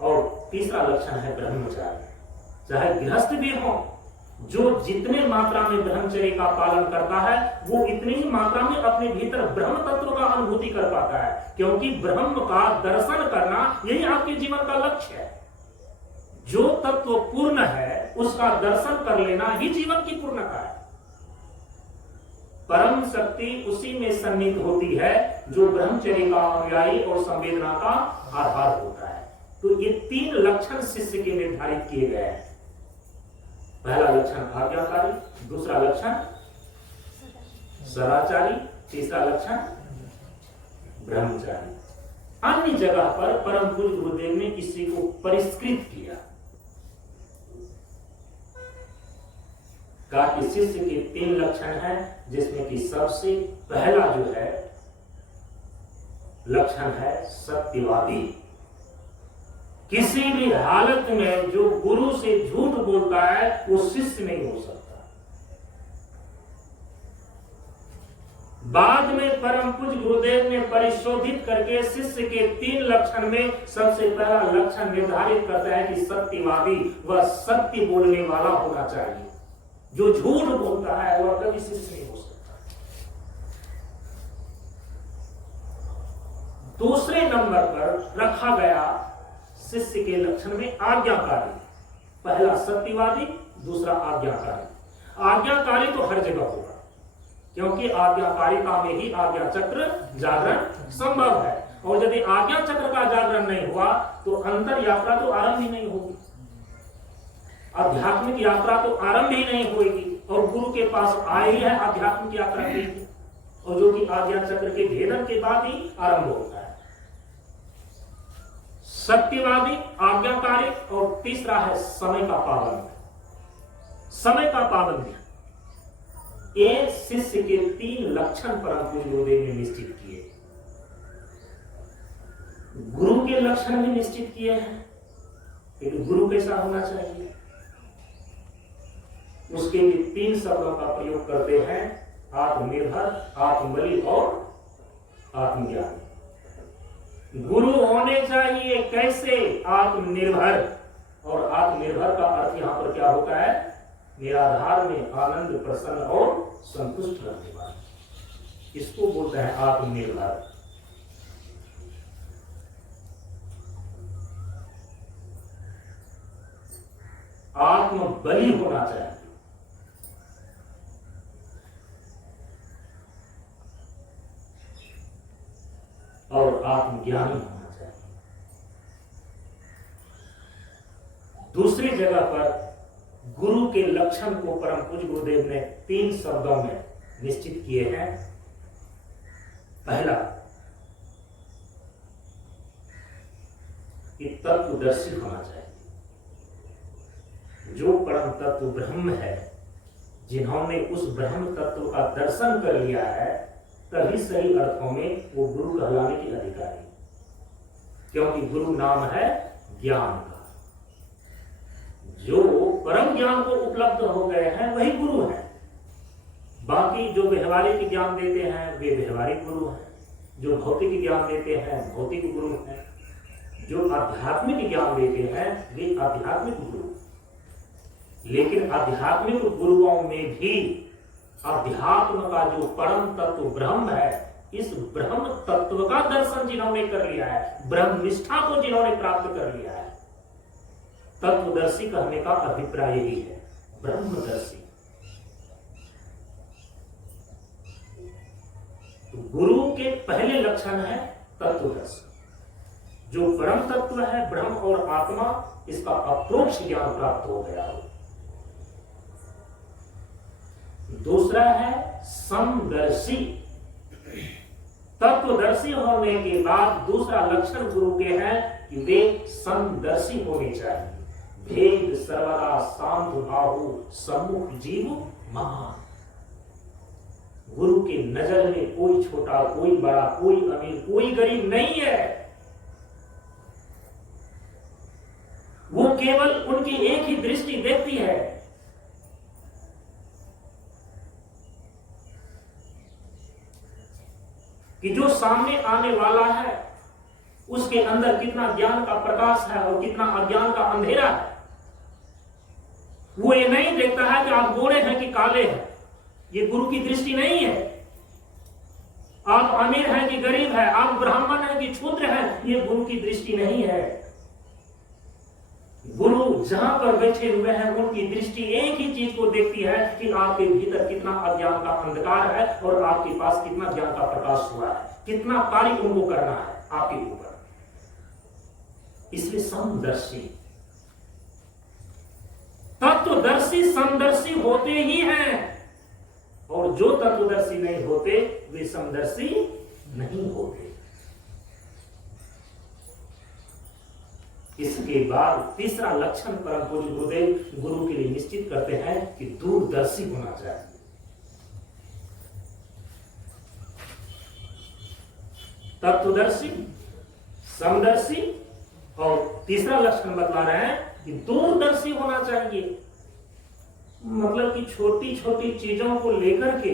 और तीसरा लक्षण है ब्रह्मचारी। चाहे गृहस्थ भी हो, जो जितने मात्रा में ब्रह्मचर्य का पालन करता है वो इतनी ही मात्रा में अपने भीतर ब्रह्म तत्व का अनुभूति कर पाता है, क्योंकि ब्रह्म का दर्शन करना यही आपके जीवन का लक्ष्य है। जो तत्व पूर्ण है उसका दर्शन कर लेना ही जीवन की पूर्णता है। परम शक्ति उसी में सन्निहित होती है जो ब्रह्मचर्य का अनुयायी और संवेदना का आधार होता है। तो ये 3 लक्षण शिष्य के निर्धारित किए गए हैं। पहला लक्षण आज्ञाकारी, दूसरा लक्षण सदाचारी, तीसरा लक्षण ब्रह्मचारी। अन्य जगह पर परम पूज्य गुरुदेव ने इसी को परिष्कृत किया। कहा कि शिष्य के 3 लक्षण हैं, जिसमें कि सबसे पहला जो है लक्षण है सत्यवादी। किसी भी हालत में जो गुरु से झूठ बोलता है वो शिष्य नहीं हो सकता। बाद में परम पूज्य गुरुदेव ने परिशोधित करके शिष्य के 3 लक्षण में सबसे पहला लक्षण निर्धारित करता है कि सत्यवादी वह सत्य बोलने वाला होना चाहिए। जो झूठ बोलता है वह कभी शिष्य नहीं हो सकता। दूसरे नंबर पर रखा गया शिष्य के लक्षण में आज्ञाकारी। पहला सत्यवादी, दूसरा आज्ञाकारी। आज्ञाकारी तो हर जगह होगा, क्योंकि आज्ञाकारिता में ही आज्ञा चक्र जागरण संभव है। और यदि आज्ञा चक्र का जागरण नहीं हुआ तो अंतर यात्रा तो आरंभ ही नहीं होगी, आध्यात्मिक यात्रा तो आरंभ ही नहीं होगी। और गुरु के पास आए ही है आध्यात्मिक यात्रा के लिए, और जो कि आज्ञा चक्र के भेदन के बाद ही आरंभ होता है। सत्यवादी, आज्ञाकारी, और तीसरा है समय का पाबंद। समय का पाबंद ये शिष्य के 3 लक्षण परम पूज्य गुरुदेव ने निश्चित किए। गुरु के लक्षण भी निश्चित किए हैं कि गुरु कैसा होना चाहिए। उसके लिए 3 शब्दों का प्रयोग करते हैं, आत्मनिर्भर, आत्मबली और आत्मज्ञानी। गुरु होने चाहिए कैसे? आत्मनिर्भर। और आत्मनिर्भर का अर्थ यहां पर क्या होता है? निराधार में आनंद, प्रसन्न और संतुष्ट रहने वाला, इसको बोलते हैं आत्मनिर्भर। आत्मबली होना चाहिए, और आत्मज्ञानी होना चाहिए। दूसरी जगह पर गुरु के लक्षण को परम पूज्य गुरुदेव ने 3 शब्दों में निश्चित किए हैं। पहला कि तत्वदर्शी होना चाहिए। जो परम तत्व ब्रह्म है, जिन्होंने उस ब्रह्म तत्व का दर्शन कर लिया है, तभी सही अर्थों में वो गुरु कहलाने के अधिकारी, क्योंकि गुरु नाम है ज्ञान का। जो परम ज्ञान को उपलब्ध हो गए हैं वही गुरु हैं। बाकी जो व्यवहारिक ज्ञान देते हैं वे व्यवहारिक गुरु हैं, जो भौतिक ज्ञान देते हैं भौतिक गुरु हैं, जो आध्यात्मिक ज्ञान देते हैं वे आध्यात्मिक गुरु। लेकिन आध्यात्मिक गुरुओं में भी अध्यात्म का जो परम तत्व ब्रह्म है, इस ब्रह्म तत्व का दर्शन जिन्होंने कर लिया है, ब्रह्म निष्ठा को जिन्होंने प्राप्त कर लिया है, तत्वदर्शी कहने का अभिप्राय यही है, ब्रह्मदर्शी। तो गुरु के पहले लक्षण है तत्वदर्शी। जो परम तत्व है ब्रह्म और आत्मा, इसका अप्रोक्ष ज्ञान प्राप्त हो गया हो। दूसरा है समदर्शी। तत्वदर्शी होने के बाद दूसरा लक्षण गुरु के है कि वे समदर्शी होने चाहिए। भेद सर्वदा शांत बाहु सम्मुख जीव महान। गुरु की नजर में कोई छोटा, कोई बड़ा, कोई अमीर, कोई गरीब नहीं है। वो केवल उनकी एक ही दृष्टि देखती है, कि जो सामने आने वाला है उसके अंदर कितना ज्ञान का प्रकाश है और कितना अज्ञान का अंधेरा है। वो ये नहीं देखता है कि आप गोरे हैं कि काले हैं, ये गुरु की दृष्टि नहीं है। आप अमीर हैं कि गरीब है, आप ब्राह्मण हैं कि शूद्र हैं, ये गुरु की दृष्टि नहीं है। गुरु जहां पर बैठे हुए हैं उनकी दृष्टि एक ही चीज को देखती है कि आपके भीतर कितना अज्ञान का अंधकार है और आपके पास कितना ज्ञान का प्रकाश हुआ है, कितना कार्य उनको करना है आपके ऊपर। इसलिए समदर्शी, तत्वदर्शी समदर्शी होते ही हैं, और जो तत्वदर्शी नहीं होते वे समदर्शी नहीं होते। इसके बाद तीसरा लक्षण परम पूज्य गुरुदेव गुरु के लिए निश्चित करते हैं कि दूरदर्शी होना चाहिए। तत्वदर्शी, समदर्शी, और तीसरा लक्षण बतला रहे हैं कि दूरदर्शी होना चाहिए। मतलब कि छोटी छोटी चीजों को लेकर के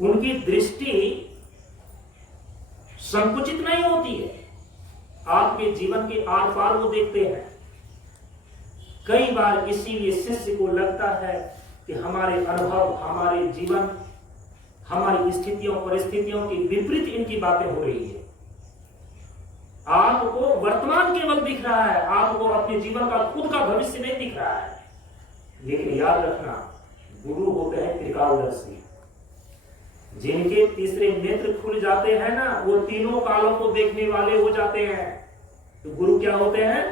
उनकी दृष्टि संकुचित नहीं होती है, आपके जीवन के आर पार वो देखते हैं। कई बार इसीलिए शिष्य को लगता है कि हमारे अनुभव, हमारे जीवन, हमारी स्थितियों परिस्थितियों की विपरीत इनकी बातें हो रही है। आपको वर्तमान केवल दिख रहा है, आपको अपने जीवन का खुद का भविष्य नहीं दिख रहा है। लेकिन याद रखना, गुरु होते हैं त्रिकालदर्शी। जिनके तीसरे नेत्र खुल जाते हैं ना, वो तीनों कालों को देखने वाले हो जाते हैं। तो गुरु क्या होते हैं?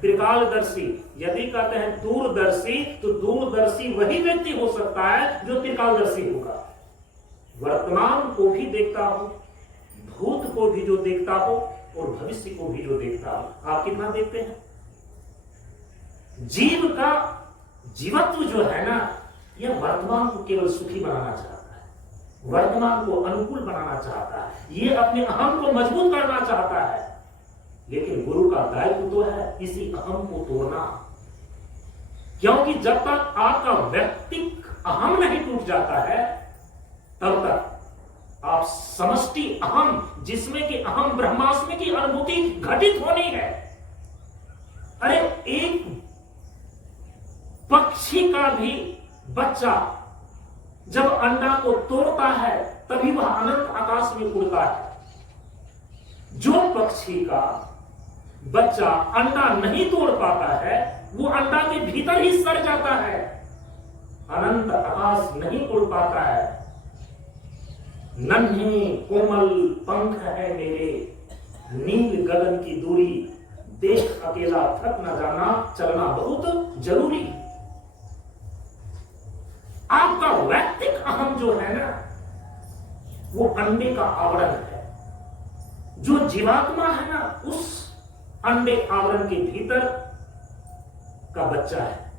त्रिकालदर्शी। यदि कहते हैं दूरदर्शी, तो दूरदर्शी वही व्यक्ति हो सकता है जो त्रिकालदर्शी होगा। वर्तमान को भी देखता हो, भूत को भी जो देखता हो, और भविष्य को भी जो देखता हो। आप कितना देखते हैं? जीव का जीवत्व जो है ना, यह वर्तमान को केवल सुखी बनाना चाहता है, वर्तमान को अनुकूल बनाना चाहता है, ये अपने अहम को मजबूत करना चाहता है। लेकिन गुरु का दायित्व तो है इसी अहम को तोड़ना, क्योंकि जब तक आपका व्यक्तिक अहम नहीं टूट जाता है, तब तक आप समष्टि अहम, जिसमें कि अहम ब्रह्मास्मि की अनुभूति घटित होनी है। अरे एक पक्षी का भी बच्चा जब अंडा को तोड़ता है तभी वह अनंत आकाश में उड़ता है। जो पक्षी का बच्चा अंडा नहीं तोड़ पाता है, वो अंडा के भीतर ही सड़ जाता है, अनंत आकाश नहीं उड़ पाता है। नन्हे कोमल पंख है मेरे, नील गगन की दूरी, देख अकेला थक न जाना, चलना बहुत जरूरी। आपका वैयक्तिक अहम जो है ना, वो अंडे का आवरण है। जो जीवात्मा है ना, उस अंडे आवरण के भीतर का बच्चा है।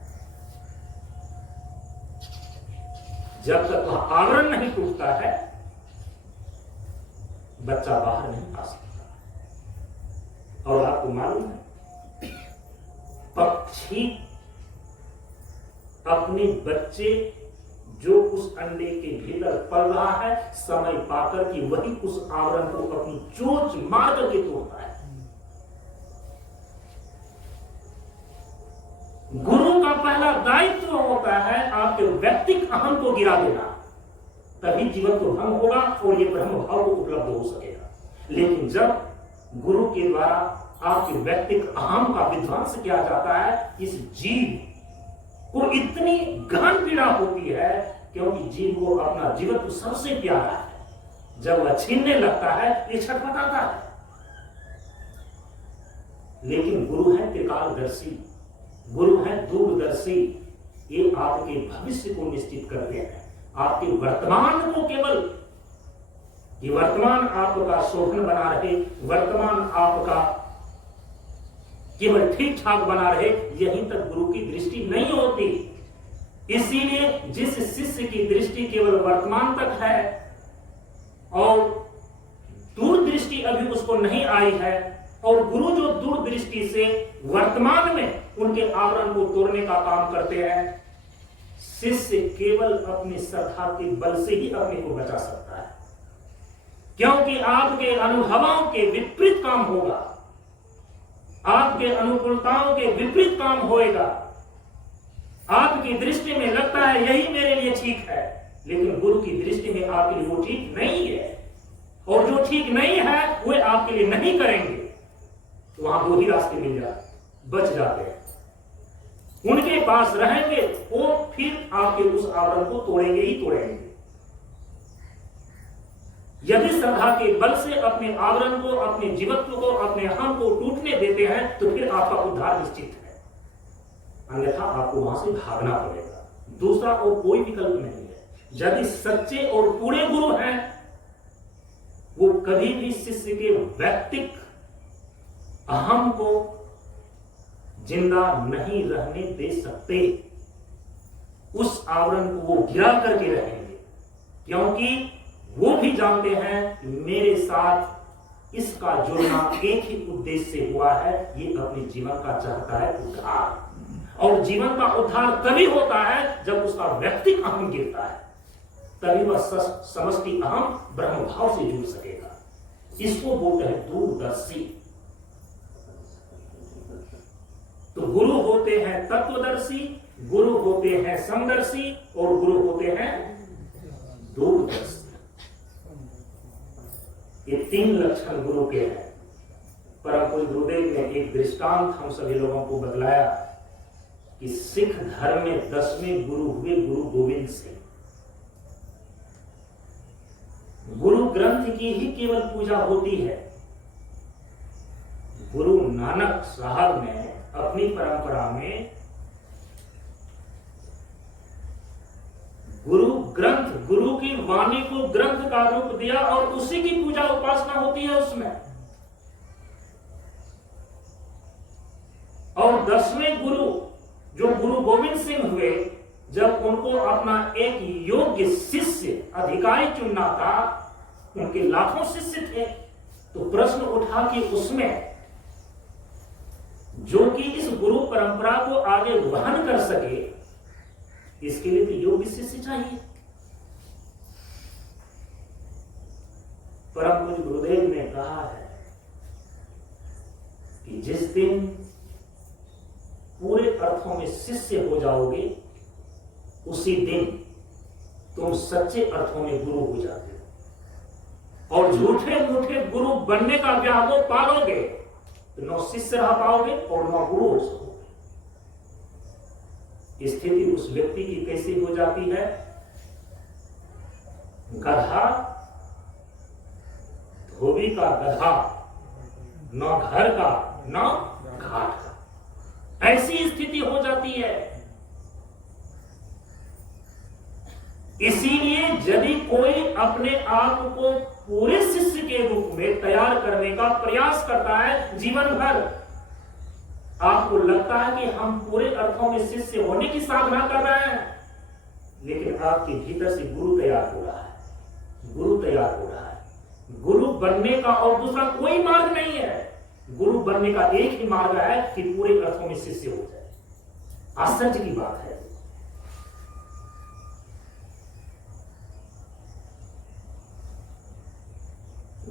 जब तक वह आवरण नहीं टूटता है, बच्चा बाहर नहीं आ सकता। और आपको मालूम है, पक्षी अपने बच्चे जो उस अंडे के भीतर पल रहा है, समय पाकर कि वही उस आवरण को अपनी चोंच मार करके तोड़ता है। गुरु का पहला दायित्व होता है आपके व्यक्तिक अहम को गिरा देना, तभी जीवन को भंग होगा और ये ब्रह्म भाव को उपलब्ध हो सकेगा। लेकिन जब गुरु के द्वारा आपके व्यक्तिक अहम का विध्वंस किया जाता है, इस जीव को इतनी गहन पीड़ा होती है, क्योंकि जीव को अपना जीवन सबसे प्यारा है। जब वह छीनने लगता है, ये छटपटाता है। लेकिन गुरु है त्रिकालदर्शी, गुरु है दूरदर्शी। ये आपके भविष्य को निश्चित करते हैं, आपके वर्तमान को केवल, ये वर्तमान आपका शोभन बना रहे, वर्तमान आपका केवल ठीक ठाक बना रहे, यहीं तक गुरु की दृष्टि नहीं होती। इसीलिए जिस शिष्य की दृष्टि केवल वर्तमान तक है और दूर दृष्टि अभी उसको नहीं आई है, और गुरु जो दूर दृष्टि से वर्तमान में उनके आवरण को तोड़ने का काम करते हैं, शिष्य केवल अपनी श्रद्धा के बल से ही अपने को बचा सकता है। क्योंकि आपके अनुभवों के विपरीत काम होगा, आपके अनुकूलताओं के विपरीत काम होएगा। आपकी दृष्टि में लगता है यही मेरे लिए ठीक है, लेकिन गुरु की दृष्टि में आपके लिए वो ठीक नहीं है, और जो ठीक नहीं है वो आपके लिए नहीं करेंगे। तो वहां दो ही रास्ते मिल जाते, बच जाते हैं। उनके पास रहेंगे, वो फिर आपके उस आवरण को तोड़ेंगे ही तोड़ेंगे। यदि श्रद्धा के बल से अपने आवरण को, अपने जीवत्व को, अपने हम को टूटने देते हैं, तो फिर आपका उद्धार निश्चित है, अन्यथा आपको वहां से भागना पड़ेगा। दूसरा और कोई विकल्प नहीं है। यदि सच्चे और पूरे गुरु हैं, वो कभी भी शिष्य के व्यक्तिक अहम को जिंदा नहीं रहने दे सकते। उस आवरण को वो गिरा करके रहेंगे, क्योंकि वो भी जानते हैं मेरे साथ इसका जुड़ना एक ही उद्देश्य से हुआ है, ये अपने जीवन का चाहता है उद्धार। और जीवन का उद्धार तभी होता है जब उसका व्यक्तिक अहम गिरता है, तभी वह समष्टि अहम ब्रह्म भाव से जुड़ सकेगा। इसको बोलते हैं दूरदर्शी। तो गुरु होते हैं तत्वदर्शी, गुरु होते हैं समदर्शी, और गुरु होते हैं दूरदर्शी। ये तीन लक्षण गुरु के हैं। परम पूज्य गुरुदेव ने एक दृष्टांत हम सभी लोगों को बतलाया कि सिख धर्म में 10वें गुरु हुए गुरु गोविंद सिंह। गुरु ग्रंथ की ही केवल पूजा होती है। गुरु नानक साहब ने अपनी परंपरा में गुरु ग्रंथ, गुरु की वाणी को ग्रंथ का रूप दिया, और उसी की पूजा उपासना होती है उसमें। और 10वें गुरु जो गुरु गोविंद सिंह हुए, जब उनको अपना एक योग्य शिष्य अधिकारी चुनना था, उनके लाखों शिष्य थे, तो प्रश्न उठा कि उसमें जो कि इस गुरु परंपरा को आगे वहन कर सके, इसके लिए तो योग्य शिष्य चाहिए। परम पूज्य गुरुदेव ने कहा है कि जिस दिन पूरे अर्थों में शिष्य हो जाओगे, उसी दिन तुम सच्चे अर्थों में गुरु हो जाते हो। और झूठे मूठे गुरु बनने का व्यामोह पालोगे तो न शिष्य रह पाओगे और न गुरु हो सकोगे। स्थिति उस व्यक्ति की कैसी हो जाती है? गधा धोबी का गधा, न घर का न घाट का, ऐसी स्थिति हो जाती है। इसीलिए यदि कोई अपने आप को पूरे शिष्य के रूप में तैयार करने का प्रयास करता है जीवन भर, आपको लगता है कि हम पूरे अर्थों में शिष्य होने की साधना कर रहे हैं, लेकिन आपके भीतर से गुरु तैयार हो रहा है, गुरु तैयार हो रहा है। गुरु बनने का और दूसरा कोई मार्ग नहीं है। गुरु बनने का एक ही मार्ग है कि पूरे अर्थों में शिष्य हो जाए। आश्चर्य की बात है।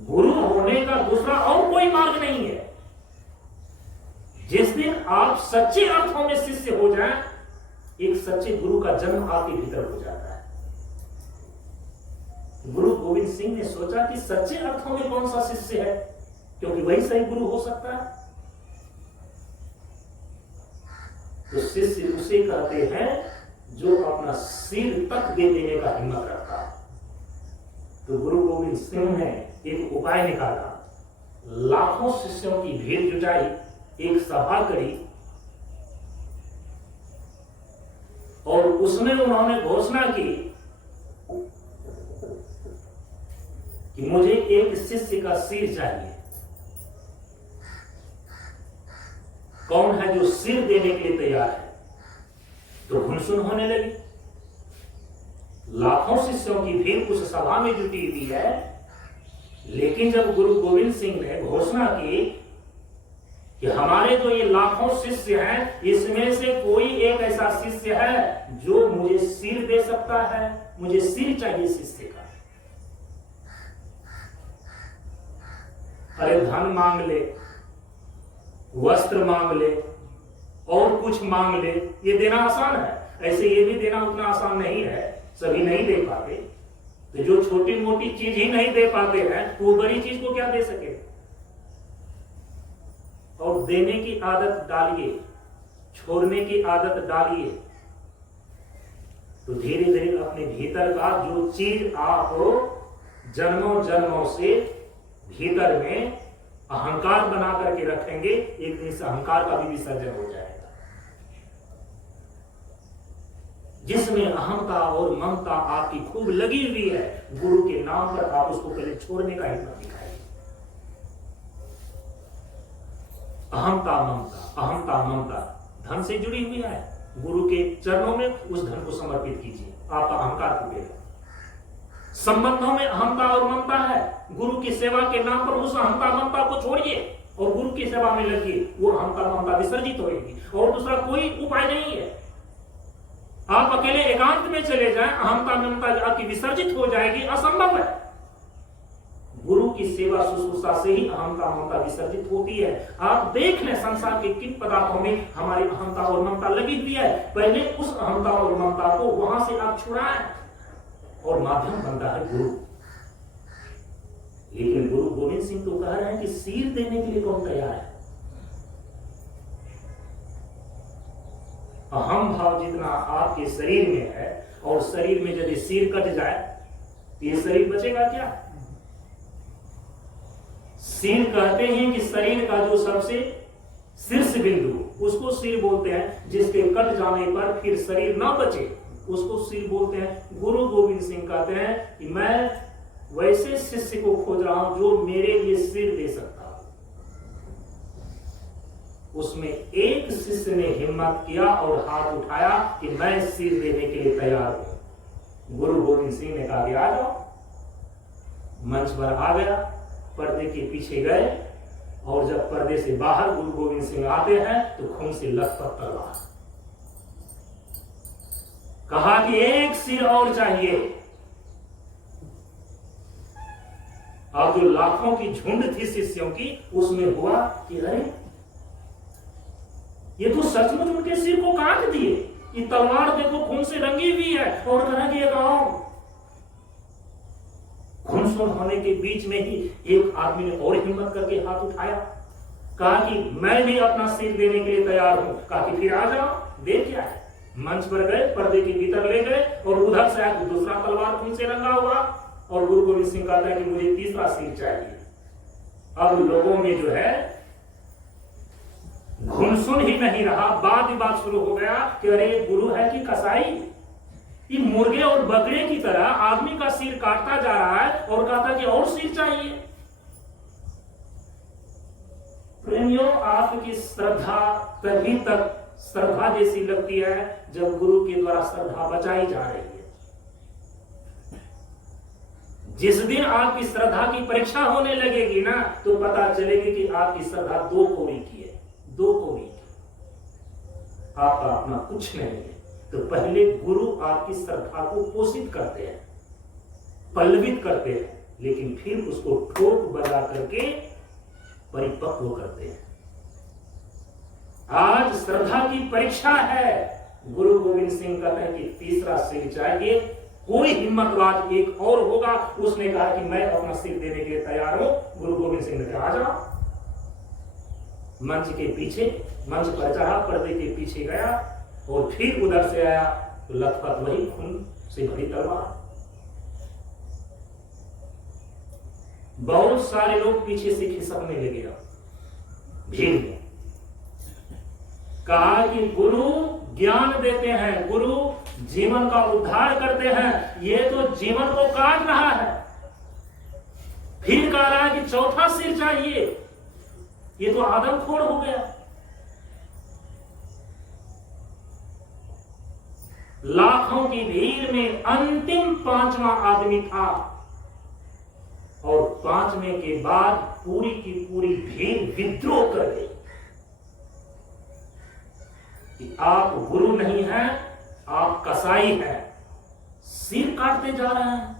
गुरु होने का दूसरा और कोई मार्ग नहीं है। जिस दिन आप सच्चे अर्थों में शिष्य हो जाएं, एक सच्चे गुरु का जन्म आपके भीतर हो जाता है। गुरु गोविंद सिंह ने सोचा कि सच्चे अर्थों में कौन सा शिष्य है, क्योंकि वही सही गुरु हो सकता है। तो शिष्य उसे कहते हैं जो अपना सिर तक दे देने का हिम्मत रखता है। तो गुरु गोविंद सिंह ने एक उपाय निकाला, लाखों शिष्यों की भीड़ जुटाई, एक सभा करी और उसमें उन्होंने घोषणा की कि मुझे एक शिष्य का सिर चाहिए। कौन है जो सिर देने के लिए तैयार है? तो घुनसुन होने लगी। लाखों शिष्यों की भीड़ उस सभा में जुटी हुई है, लेकिन जब गुरु गोविंद सिंह ने घोषणा की कि हमारे तो ये लाखों शिष्य हैं, इसमें से कोई एक ऐसा शिष्य है जो मुझे सिर दे सकता है, मुझे सिर चाहिए शिष्य का। अरे धन मांग ले, वस्त्र मांग ले और कुछ मांग ले, ये देना आसान है। ऐसे ये भी देना उतना आसान नहीं है, सभी नहीं दे पाते। तो जो छोटी मोटी चीज ही नहीं दे पाते हैं वो बड़ी चीज को क्या दे सके। और देने की आदत डालिए, छोड़ने की आदत डालिए, तो धीरे धीरे अपने भीतर का जो चीज आप जन्मों जन्मों से भीतर में अहंकार बना करके रखेंगे, एक दिन इस अहंकार का भी विसर्जन हो जाएगा। जिसमें अहंता और ममता आपकी खूब लगी हुई है, गुरु के नाम पर आप उसको पहले छोड़ने का हिम्मत दिखाइए। अहंता ममता धन से जुड़ी हुई है, गुरु के चरणों में उस धन को समर्पित कीजिए, आपका अहंकार टूटेगा। संबंधों में अहंता और ममता है, गुरु की सेवा के नाम पर उस अहंता ममता को छोड़िए और गुरु की सेवा में लगिए, वो अहंता ममता विसर्जित होगी। और दूसरा कोई उपाय नहीं है। आप अकेले एकांत में चले जाएं, अहंता ममता आपकी विसर्जित हो जाएगी, असंभव है। गुरु की सेवा शुश्रूषा से ही अहंता ममता विसर्जित होती है। आप देख लें संसार के किन पदार्थों में हमारी अहंता और ममता लगी हुई है, पहले उस अहंता और ममता को वहां से आप छुड़ाएं, और माध्यम बनता है गुरु। लेकिन गुरु गोविंद सिंह तो कह रहे हैं कि सिर देने के लिए कौन तैयार है। अहम भाव जितना आपके शरीर में है, और शरीर में यदि सिर कट जाए तो ये शरीर बचेगा क्या। सिर कहते हैं कि शरीर का जो सबसे शीर्ष बिंदु, उसको सिर बोलते हैं। जिसके कट जाने पर फिर शरीर ना बचे उसको सिर बोलते हैं। गुरु गोविंद सिंह कहते हैं कि मैं वैसे शिष्य को खोज रहा हूं जो मेरे लिए सिर दे सकता। उसमें एक शिष्य ने हिम्मत किया और हाथ उठाया कि मैं सिर देने के लिए तैयार हूं। गुरु गोविंद सिंह ने कहा कि आ जाओ। मंच पर आ गया, पर्दे के पीछे गए, और जब पर्दे से बाहर गुरु गोविंद सिंह आते हैं तो खून से लथपथ तलवार। कहा कि एक सिर और चाहिए। अब जो लाखों की झुंड थी शिष्यों की, उसमें हुआ कि अरे ये तो सचमुच उनके सिर को काट दिए। ये तलवार देखो खून से रंगी हुई है, और कहा कि खून होने के बीच में ही एक आदमी ने और हिम्मत करके हाथ उठाया, कहा कि मैं भी अपना सिर देने के लिए तैयार हूं। कहा कि फिर आ जाओ, देर क्या है। मंच पर गए, पर्दे के भीतर ले गए, और उधर से आया दूसरा तलवार खून से रंगा हुआ, और गुरु गोविंद सिंह कहता है कि मुझे तीसरा सिर चाहिए। अब लोगों में जो है घुनसुन ही नहीं रहा, बात ही बात शुरू हो गया कि अरे गुरु है कि कसाई, ये मुर्गे और बकरे की तरह आदमी का सिर काटता जा रहा है और कहता कि और सिर चाहिए। प्रेमियों, आपकी श्रद्धा तभी तक श्रद्धा जैसी लगती है जब गुरु के द्वारा श्रद्धा बचाई जा रही है। जिस दिन आपकी श्रद्धा की परीक्षा होने लगेगी ना, तो पता चलेगी कि आपकी श्रद्धा दो कौड़ी की है, दो कौड़ी। आपका अपना कुछ नहीं है। तो पहले गुरु आपकी श्रद्धा को पोषित करते हैं, पल्लवित करते हैं, लेकिन फिर उसको ठोक बजा करके परिपक्व करते हैं। आज श्रद्धा की परीक्षा है। गुरु गोविंद सिंह कहते हैं कि तीसरा सिर चाहिए। कोई हिम्मतवाद एक और होगा, उसने कहा कि मैं अपना सिर देने के लिए तैयार हूं। गुरु गोविंद सिंह ने कहा आ जाओ। मंच के पीछे, मंच पर चढ़ा, पर्दे के पीछे गया, और फिर उधर से आया तो लथपथ वही खून से भरी तलवार। बहुत सारे लोग पीछे से खिसकने लगे। भीड़ में कहा कि गुरु ज्ञान देते हैं, गुरु जीवन का उद्धार करते हैं, ये तो जीवन को काट रहा है। फिर कह रहा है कि चौथा सिर चाहिए, ये तो आदमखोर हो गया। लाखों की भीड़ में अंतिम पांचवा आदमी था, और पांचवे के बाद पूरी की पूरी भीड़ विद्रोह कर गई कि आप गुरु नहीं हैं, आप कसाई हैं। सिर काटते जा रहे हैं।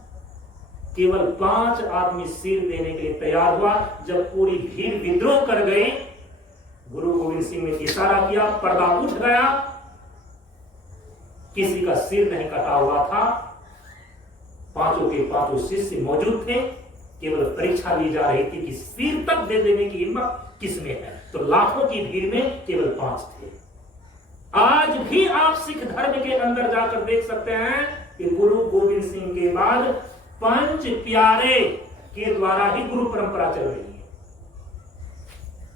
केवल 5 आदमी सिर देने के लिए तैयार हुआ। जब पूरी भीड़ विद्रोह कर गई, गुरु गोविंद सिंह ने इशारा किया, पर्दा उठ गया, किसी का सिर नहीं कटा हुआ था, पांचों के पांचों शिष्य मौजूद थे, केवल परीक्षा ली जा रही थी कि सिर तक दे देने की हिम्मत किसमें है। तो लाखों की भीड़ में केवल 5 थे। आज भी आप सिख धर्म के अंदर जाकर देख सकते हैं कि गुरु गोविंद सिंह के बाद 5 प्यारे के द्वारा ही गुरु परंपरा चल रही है।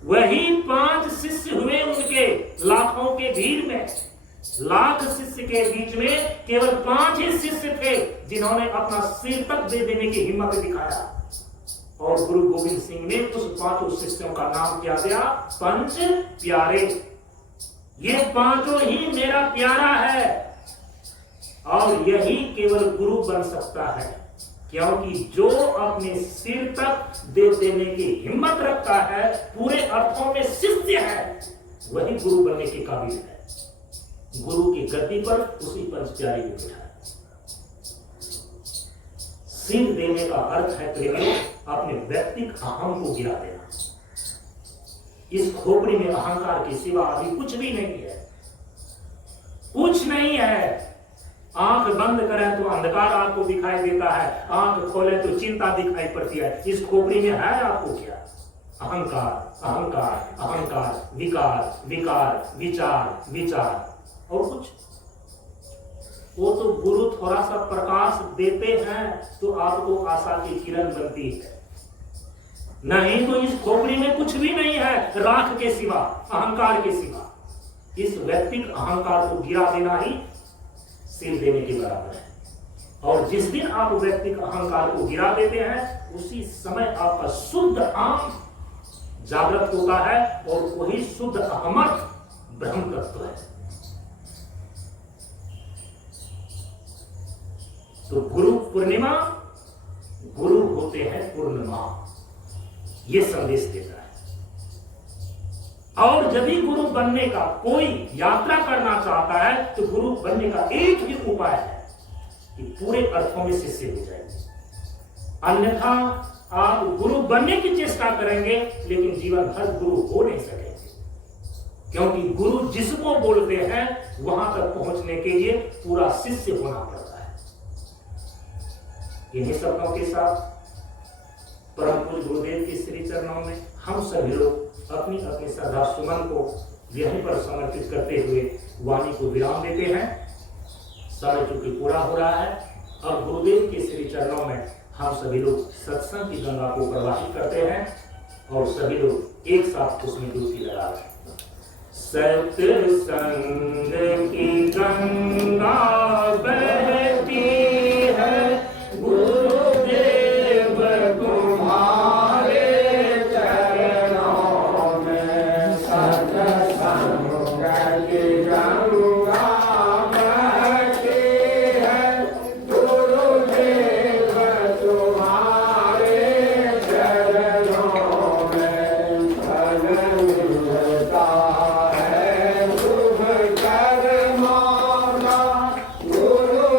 वही 5 शिष्य हुए उनके, लाखों के भीड़ में, लाख शिष्य के बीच में केवल 5 ही शिष्य थे जिन्होंने अपना सिर तक दे देने की हिम्मत दिखाया। और गुरु गोविंद सिंह ने उस 5 शिष्यों का नाम क्या दिया? 5 प्यारे। ये 5 ही मेरा प्यारा है, और यही केवल गुरु बन सकता है, क्योंकि जो अपने सिर तक दे देने की हिम्मत रखता है, पूरे अर्थों में शिष्य है, वही गुरु बनने के काबिल है। गुरु की गद्दी पर उसी 5 प्यारे को बिठाया। सिर देने का अर्थ है प्रेमियों, अपने व्यक्तिगत अहम को गिरा देना। इस खोपड़ी में अहंकार के सिवा अभी कुछ भी नहीं है, कुछ नहीं है। आंख बंद करें तो अंधकार आपको दिखाई देता है, आंख खोले तो चिंता दिखाई पड़ती है। इस खोपड़ी में है आपको क्या? अहंकार, अहंकार, अहंकार, विकार, विकार, विचार, विचार, और कुछ। वो तो गुरु थोड़ा सा प्रकाश देते हैं तो आपको आशा की किरण बनती है, नहीं तो इस खोपड़ी में कुछ भी नहीं है राख के सिवा, अहंकार के सिवा। इस व्यक्तिगत अहंकार को गिरा देना ही सिर देने के बराबर है। और जिस दिन आप व्यक्तिगत अहंकार को गिरा देते हैं, उसी समय आपका शुद्ध आम जागृत होता है, और वही शुद्ध अहमत ब्रह्म तत्व है। तो गुरु पूर्णिमा, गुरु होते हैं पूर्णिमा, ये संदेश देता है। और जब भी गुरु बनने का कोई यात्रा करना चाहता है, तो गुरु बनने का एक ही उपाय है कि पूरे अर्थों में शिष्य हो जाएंगे। अन्यथा आप गुरु बनने की चेष्टा करेंगे, लेकिन जीवन भर गुरु हो नहीं सकेंगे, क्योंकि गुरु जिसको बोलते हैं वहां तक पहुंचने के लिए पूरा शिष्य होना पड़ता है। इन्हीं शब्दों के साथ परम पूज्य गुरुदेव के श्री चरणों में हम सभी लोग अपनी अपनी श्रद्धा सुमन को यहीं पर समर्पित करते हुए वाणी को विराम देते हैं। समय चूंकि पूरा हो रहा है, और गुरुदेव के श्री चरणों में हम सभी लोग सत्संग की गंगा को प्रवाहित करते हैं, और सभी लोग एक साथ उसमें डुबकी लगा रहे हैं। सत्संग की गंगा बहती है, गुरुदेव तुम्हारे चरणों में। सत्संग की गंगा बहती है, गुरुदेव तुम्हारे चरणों में। फल मिलता है शुभ कर्मों का, गुरु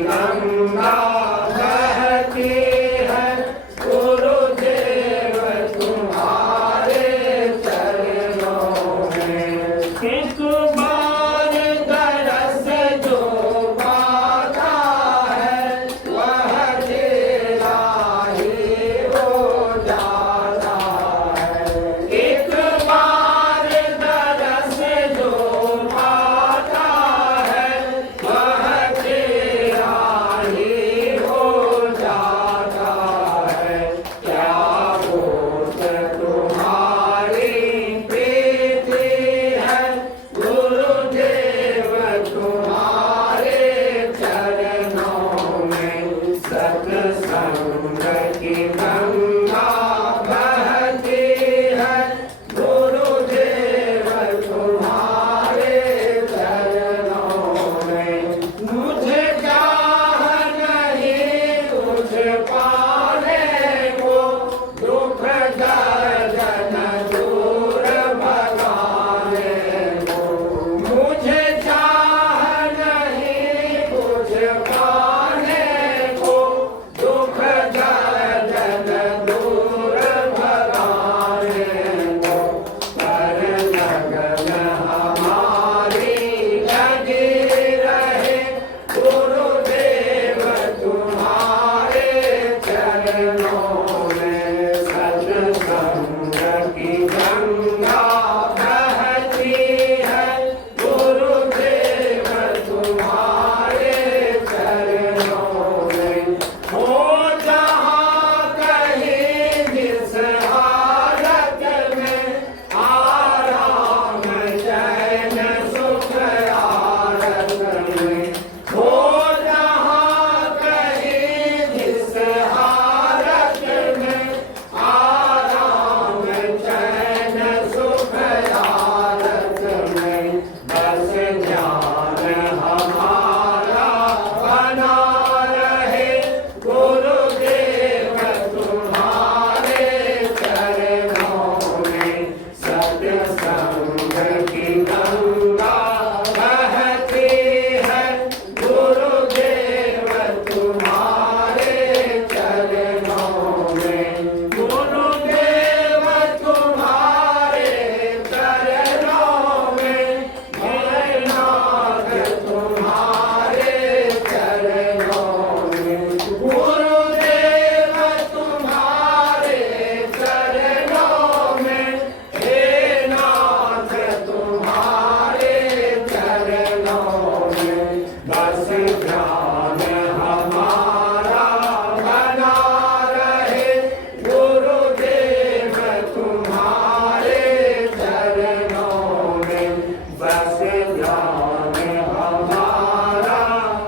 गंगा बहती है, गुरुदेव तुम्हारे चरणों में। एक बार दरस जो पाता है, वह तेरा ही हो जाता है। एक बार दरस जो पाता है, वह तेरा ही हो जाता है। क्या होत तुम्हारी प्रीति है, गुरुदेव तुम्हारे चरणों में। सत्संग की गंगा बहती है, गुरुदेव तुम्हारे चरणों में। मुझे चाह नहीं कुछ पाने को, दुख दर्द दूर भगाने को। मुझे चाह नहीं कुछ पाने को, दुख दर्द दूर भगाने को। पर लगन हमारी लगी रहे, गुरुदेव तुम्हारे चरणों में। सत्संग की गंगा बहती है, गुरुदेव तुम्हारे चरणों में। हो जहाँ कहीं जिस हालत में, आराम चैन सुख आरत में। हो जहाँ कहीं जिस हालत में, आराम चैन सुख आरत में। बस ध्यान हमारा बना रहे, गुरुदेव तुम्हारे चरणों में। सत्संग की गंगा बहती है, गुरुदेव तुम्हारे चरणों में। गुरुदेव तुम्हारे चरणों में, भोलेनाथ तुम्हारे चरणों में। गुरुदेव तुम्हारे चरणों में, हे नाथ तुम्हारे चरणों में। बस ध्यान हमारा बना रहे, गुरुदेव तुम्हारे चरणों में। बस ध्यान हमारा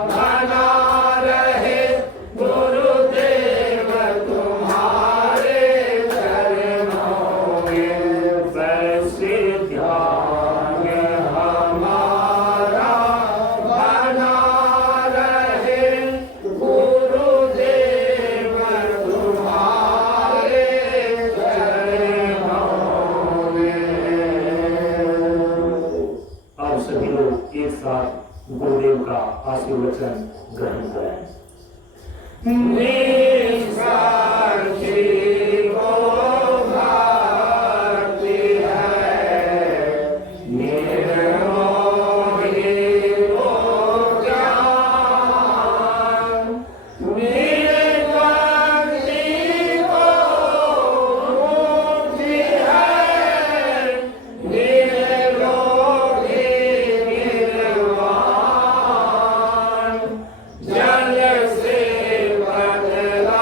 बना रहे, गुरुदेव तुम्हारे चरणों में। बस ध्यान हमारा बना रहे, गुरुदेव तुम्हारे चरणों में। अब सभी लोग एक साथ गुरुदेव का आशीर्वचन ग्रहण करें। निसाक्षी को भक्ति है, निर्मोही को ज्ञान। निर्भक्ति को मुक्ति है, निर्लोभी निर्वाण। जल से बदला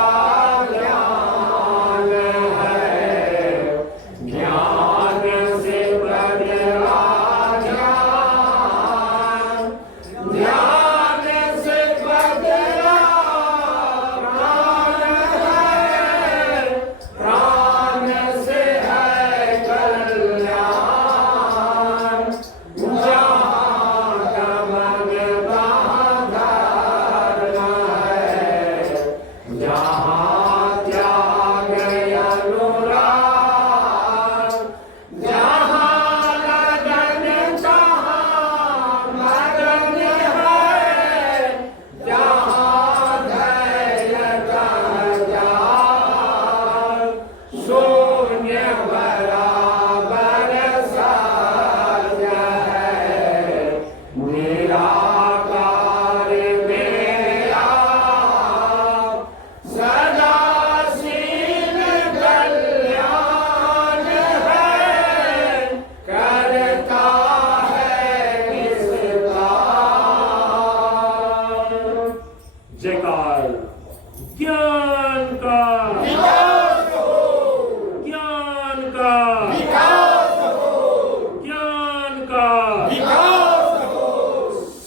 जयकार। ज्ञान का विकास हो, ज्ञान का विकास हो, ज्ञान का विकास हो,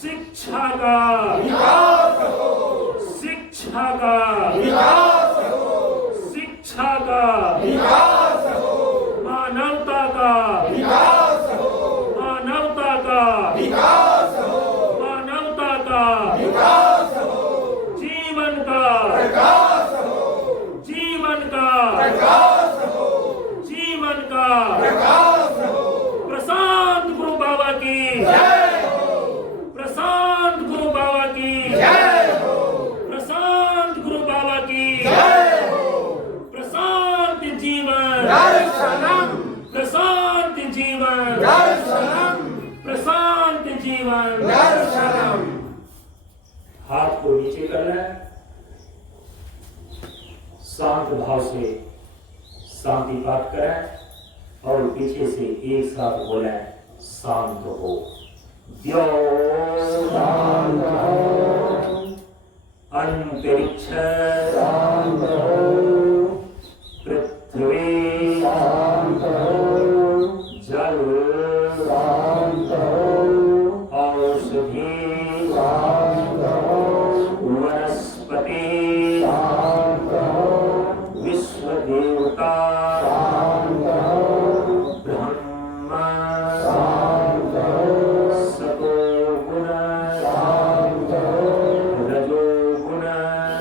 शिक्षा का विकास हो, शिक्षा का विकास हो, शिक्षा का विकास हो, मानवता का विकास हो, मानवता का विकास हो, मानवता का विकास हो, जीवन का प्रकाश हो, जीवन का प्रकाश हो, जीवन का प्रकाश हो, प्रशांत गुरु बाबा की जय हो, प्रशांत गुरु बाबा की जय हो, प्रशांत गुरु बाबा की जय हो, प्रशांत जीवन दर्शनम, प्रशांत जीवन दर्शनम, प्रशांत जीवन। दर्शनम। हाथ को नीचे करना है, शांत भाव से शांति पाठ करें और पीछे से एक साथ बोले शांत हो। द्यो शांत हो, अंतरिक्ष शांत हो, पृथ्वी शांत हो, जल शांत हो, औषधि शांत हो, वनस्पति शांत हो, विश्व देवता शांत हो, ब्रह्म शांत हो, सतो गुण शांत हो, रजो गुण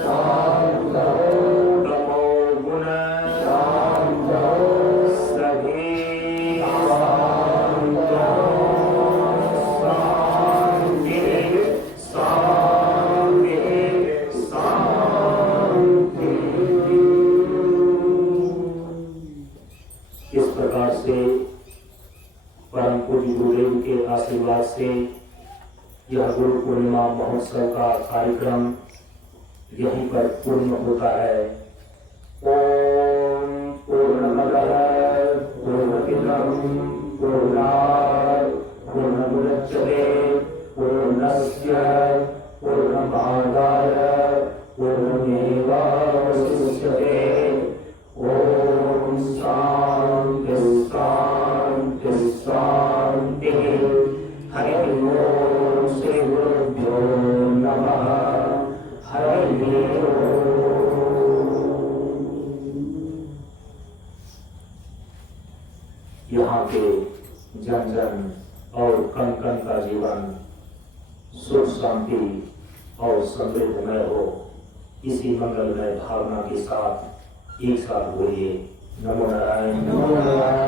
शांत हो, तमो गुण शांत हो, सभी शांत हो। शांति शांति शांति। इस प्रकार से परम पूज्य गुरुदेव के आशीर्वाद से यह गुरु पूर्णिमा महोत्सव का कार्यक्रम यहीं पर पूर्ण होता है। ओम पूर्णमदः पूर्णमिदं पूर्णात् पूर्णमुदच्यते पूर्णस्य पूर्णमादाय पूर्णमेवावशिष्यते। ओम शांति शांति शांति। हरि ओम श्री गुरुभ्यो नमः। हरि ओम। यहाँ के जन जन और कण कण का जीवन सुख शांति और समृद्धमय हो, इसी मंगलमय भावना के साथ एक साथ बोलिए नमो नारायण नमो नारायण।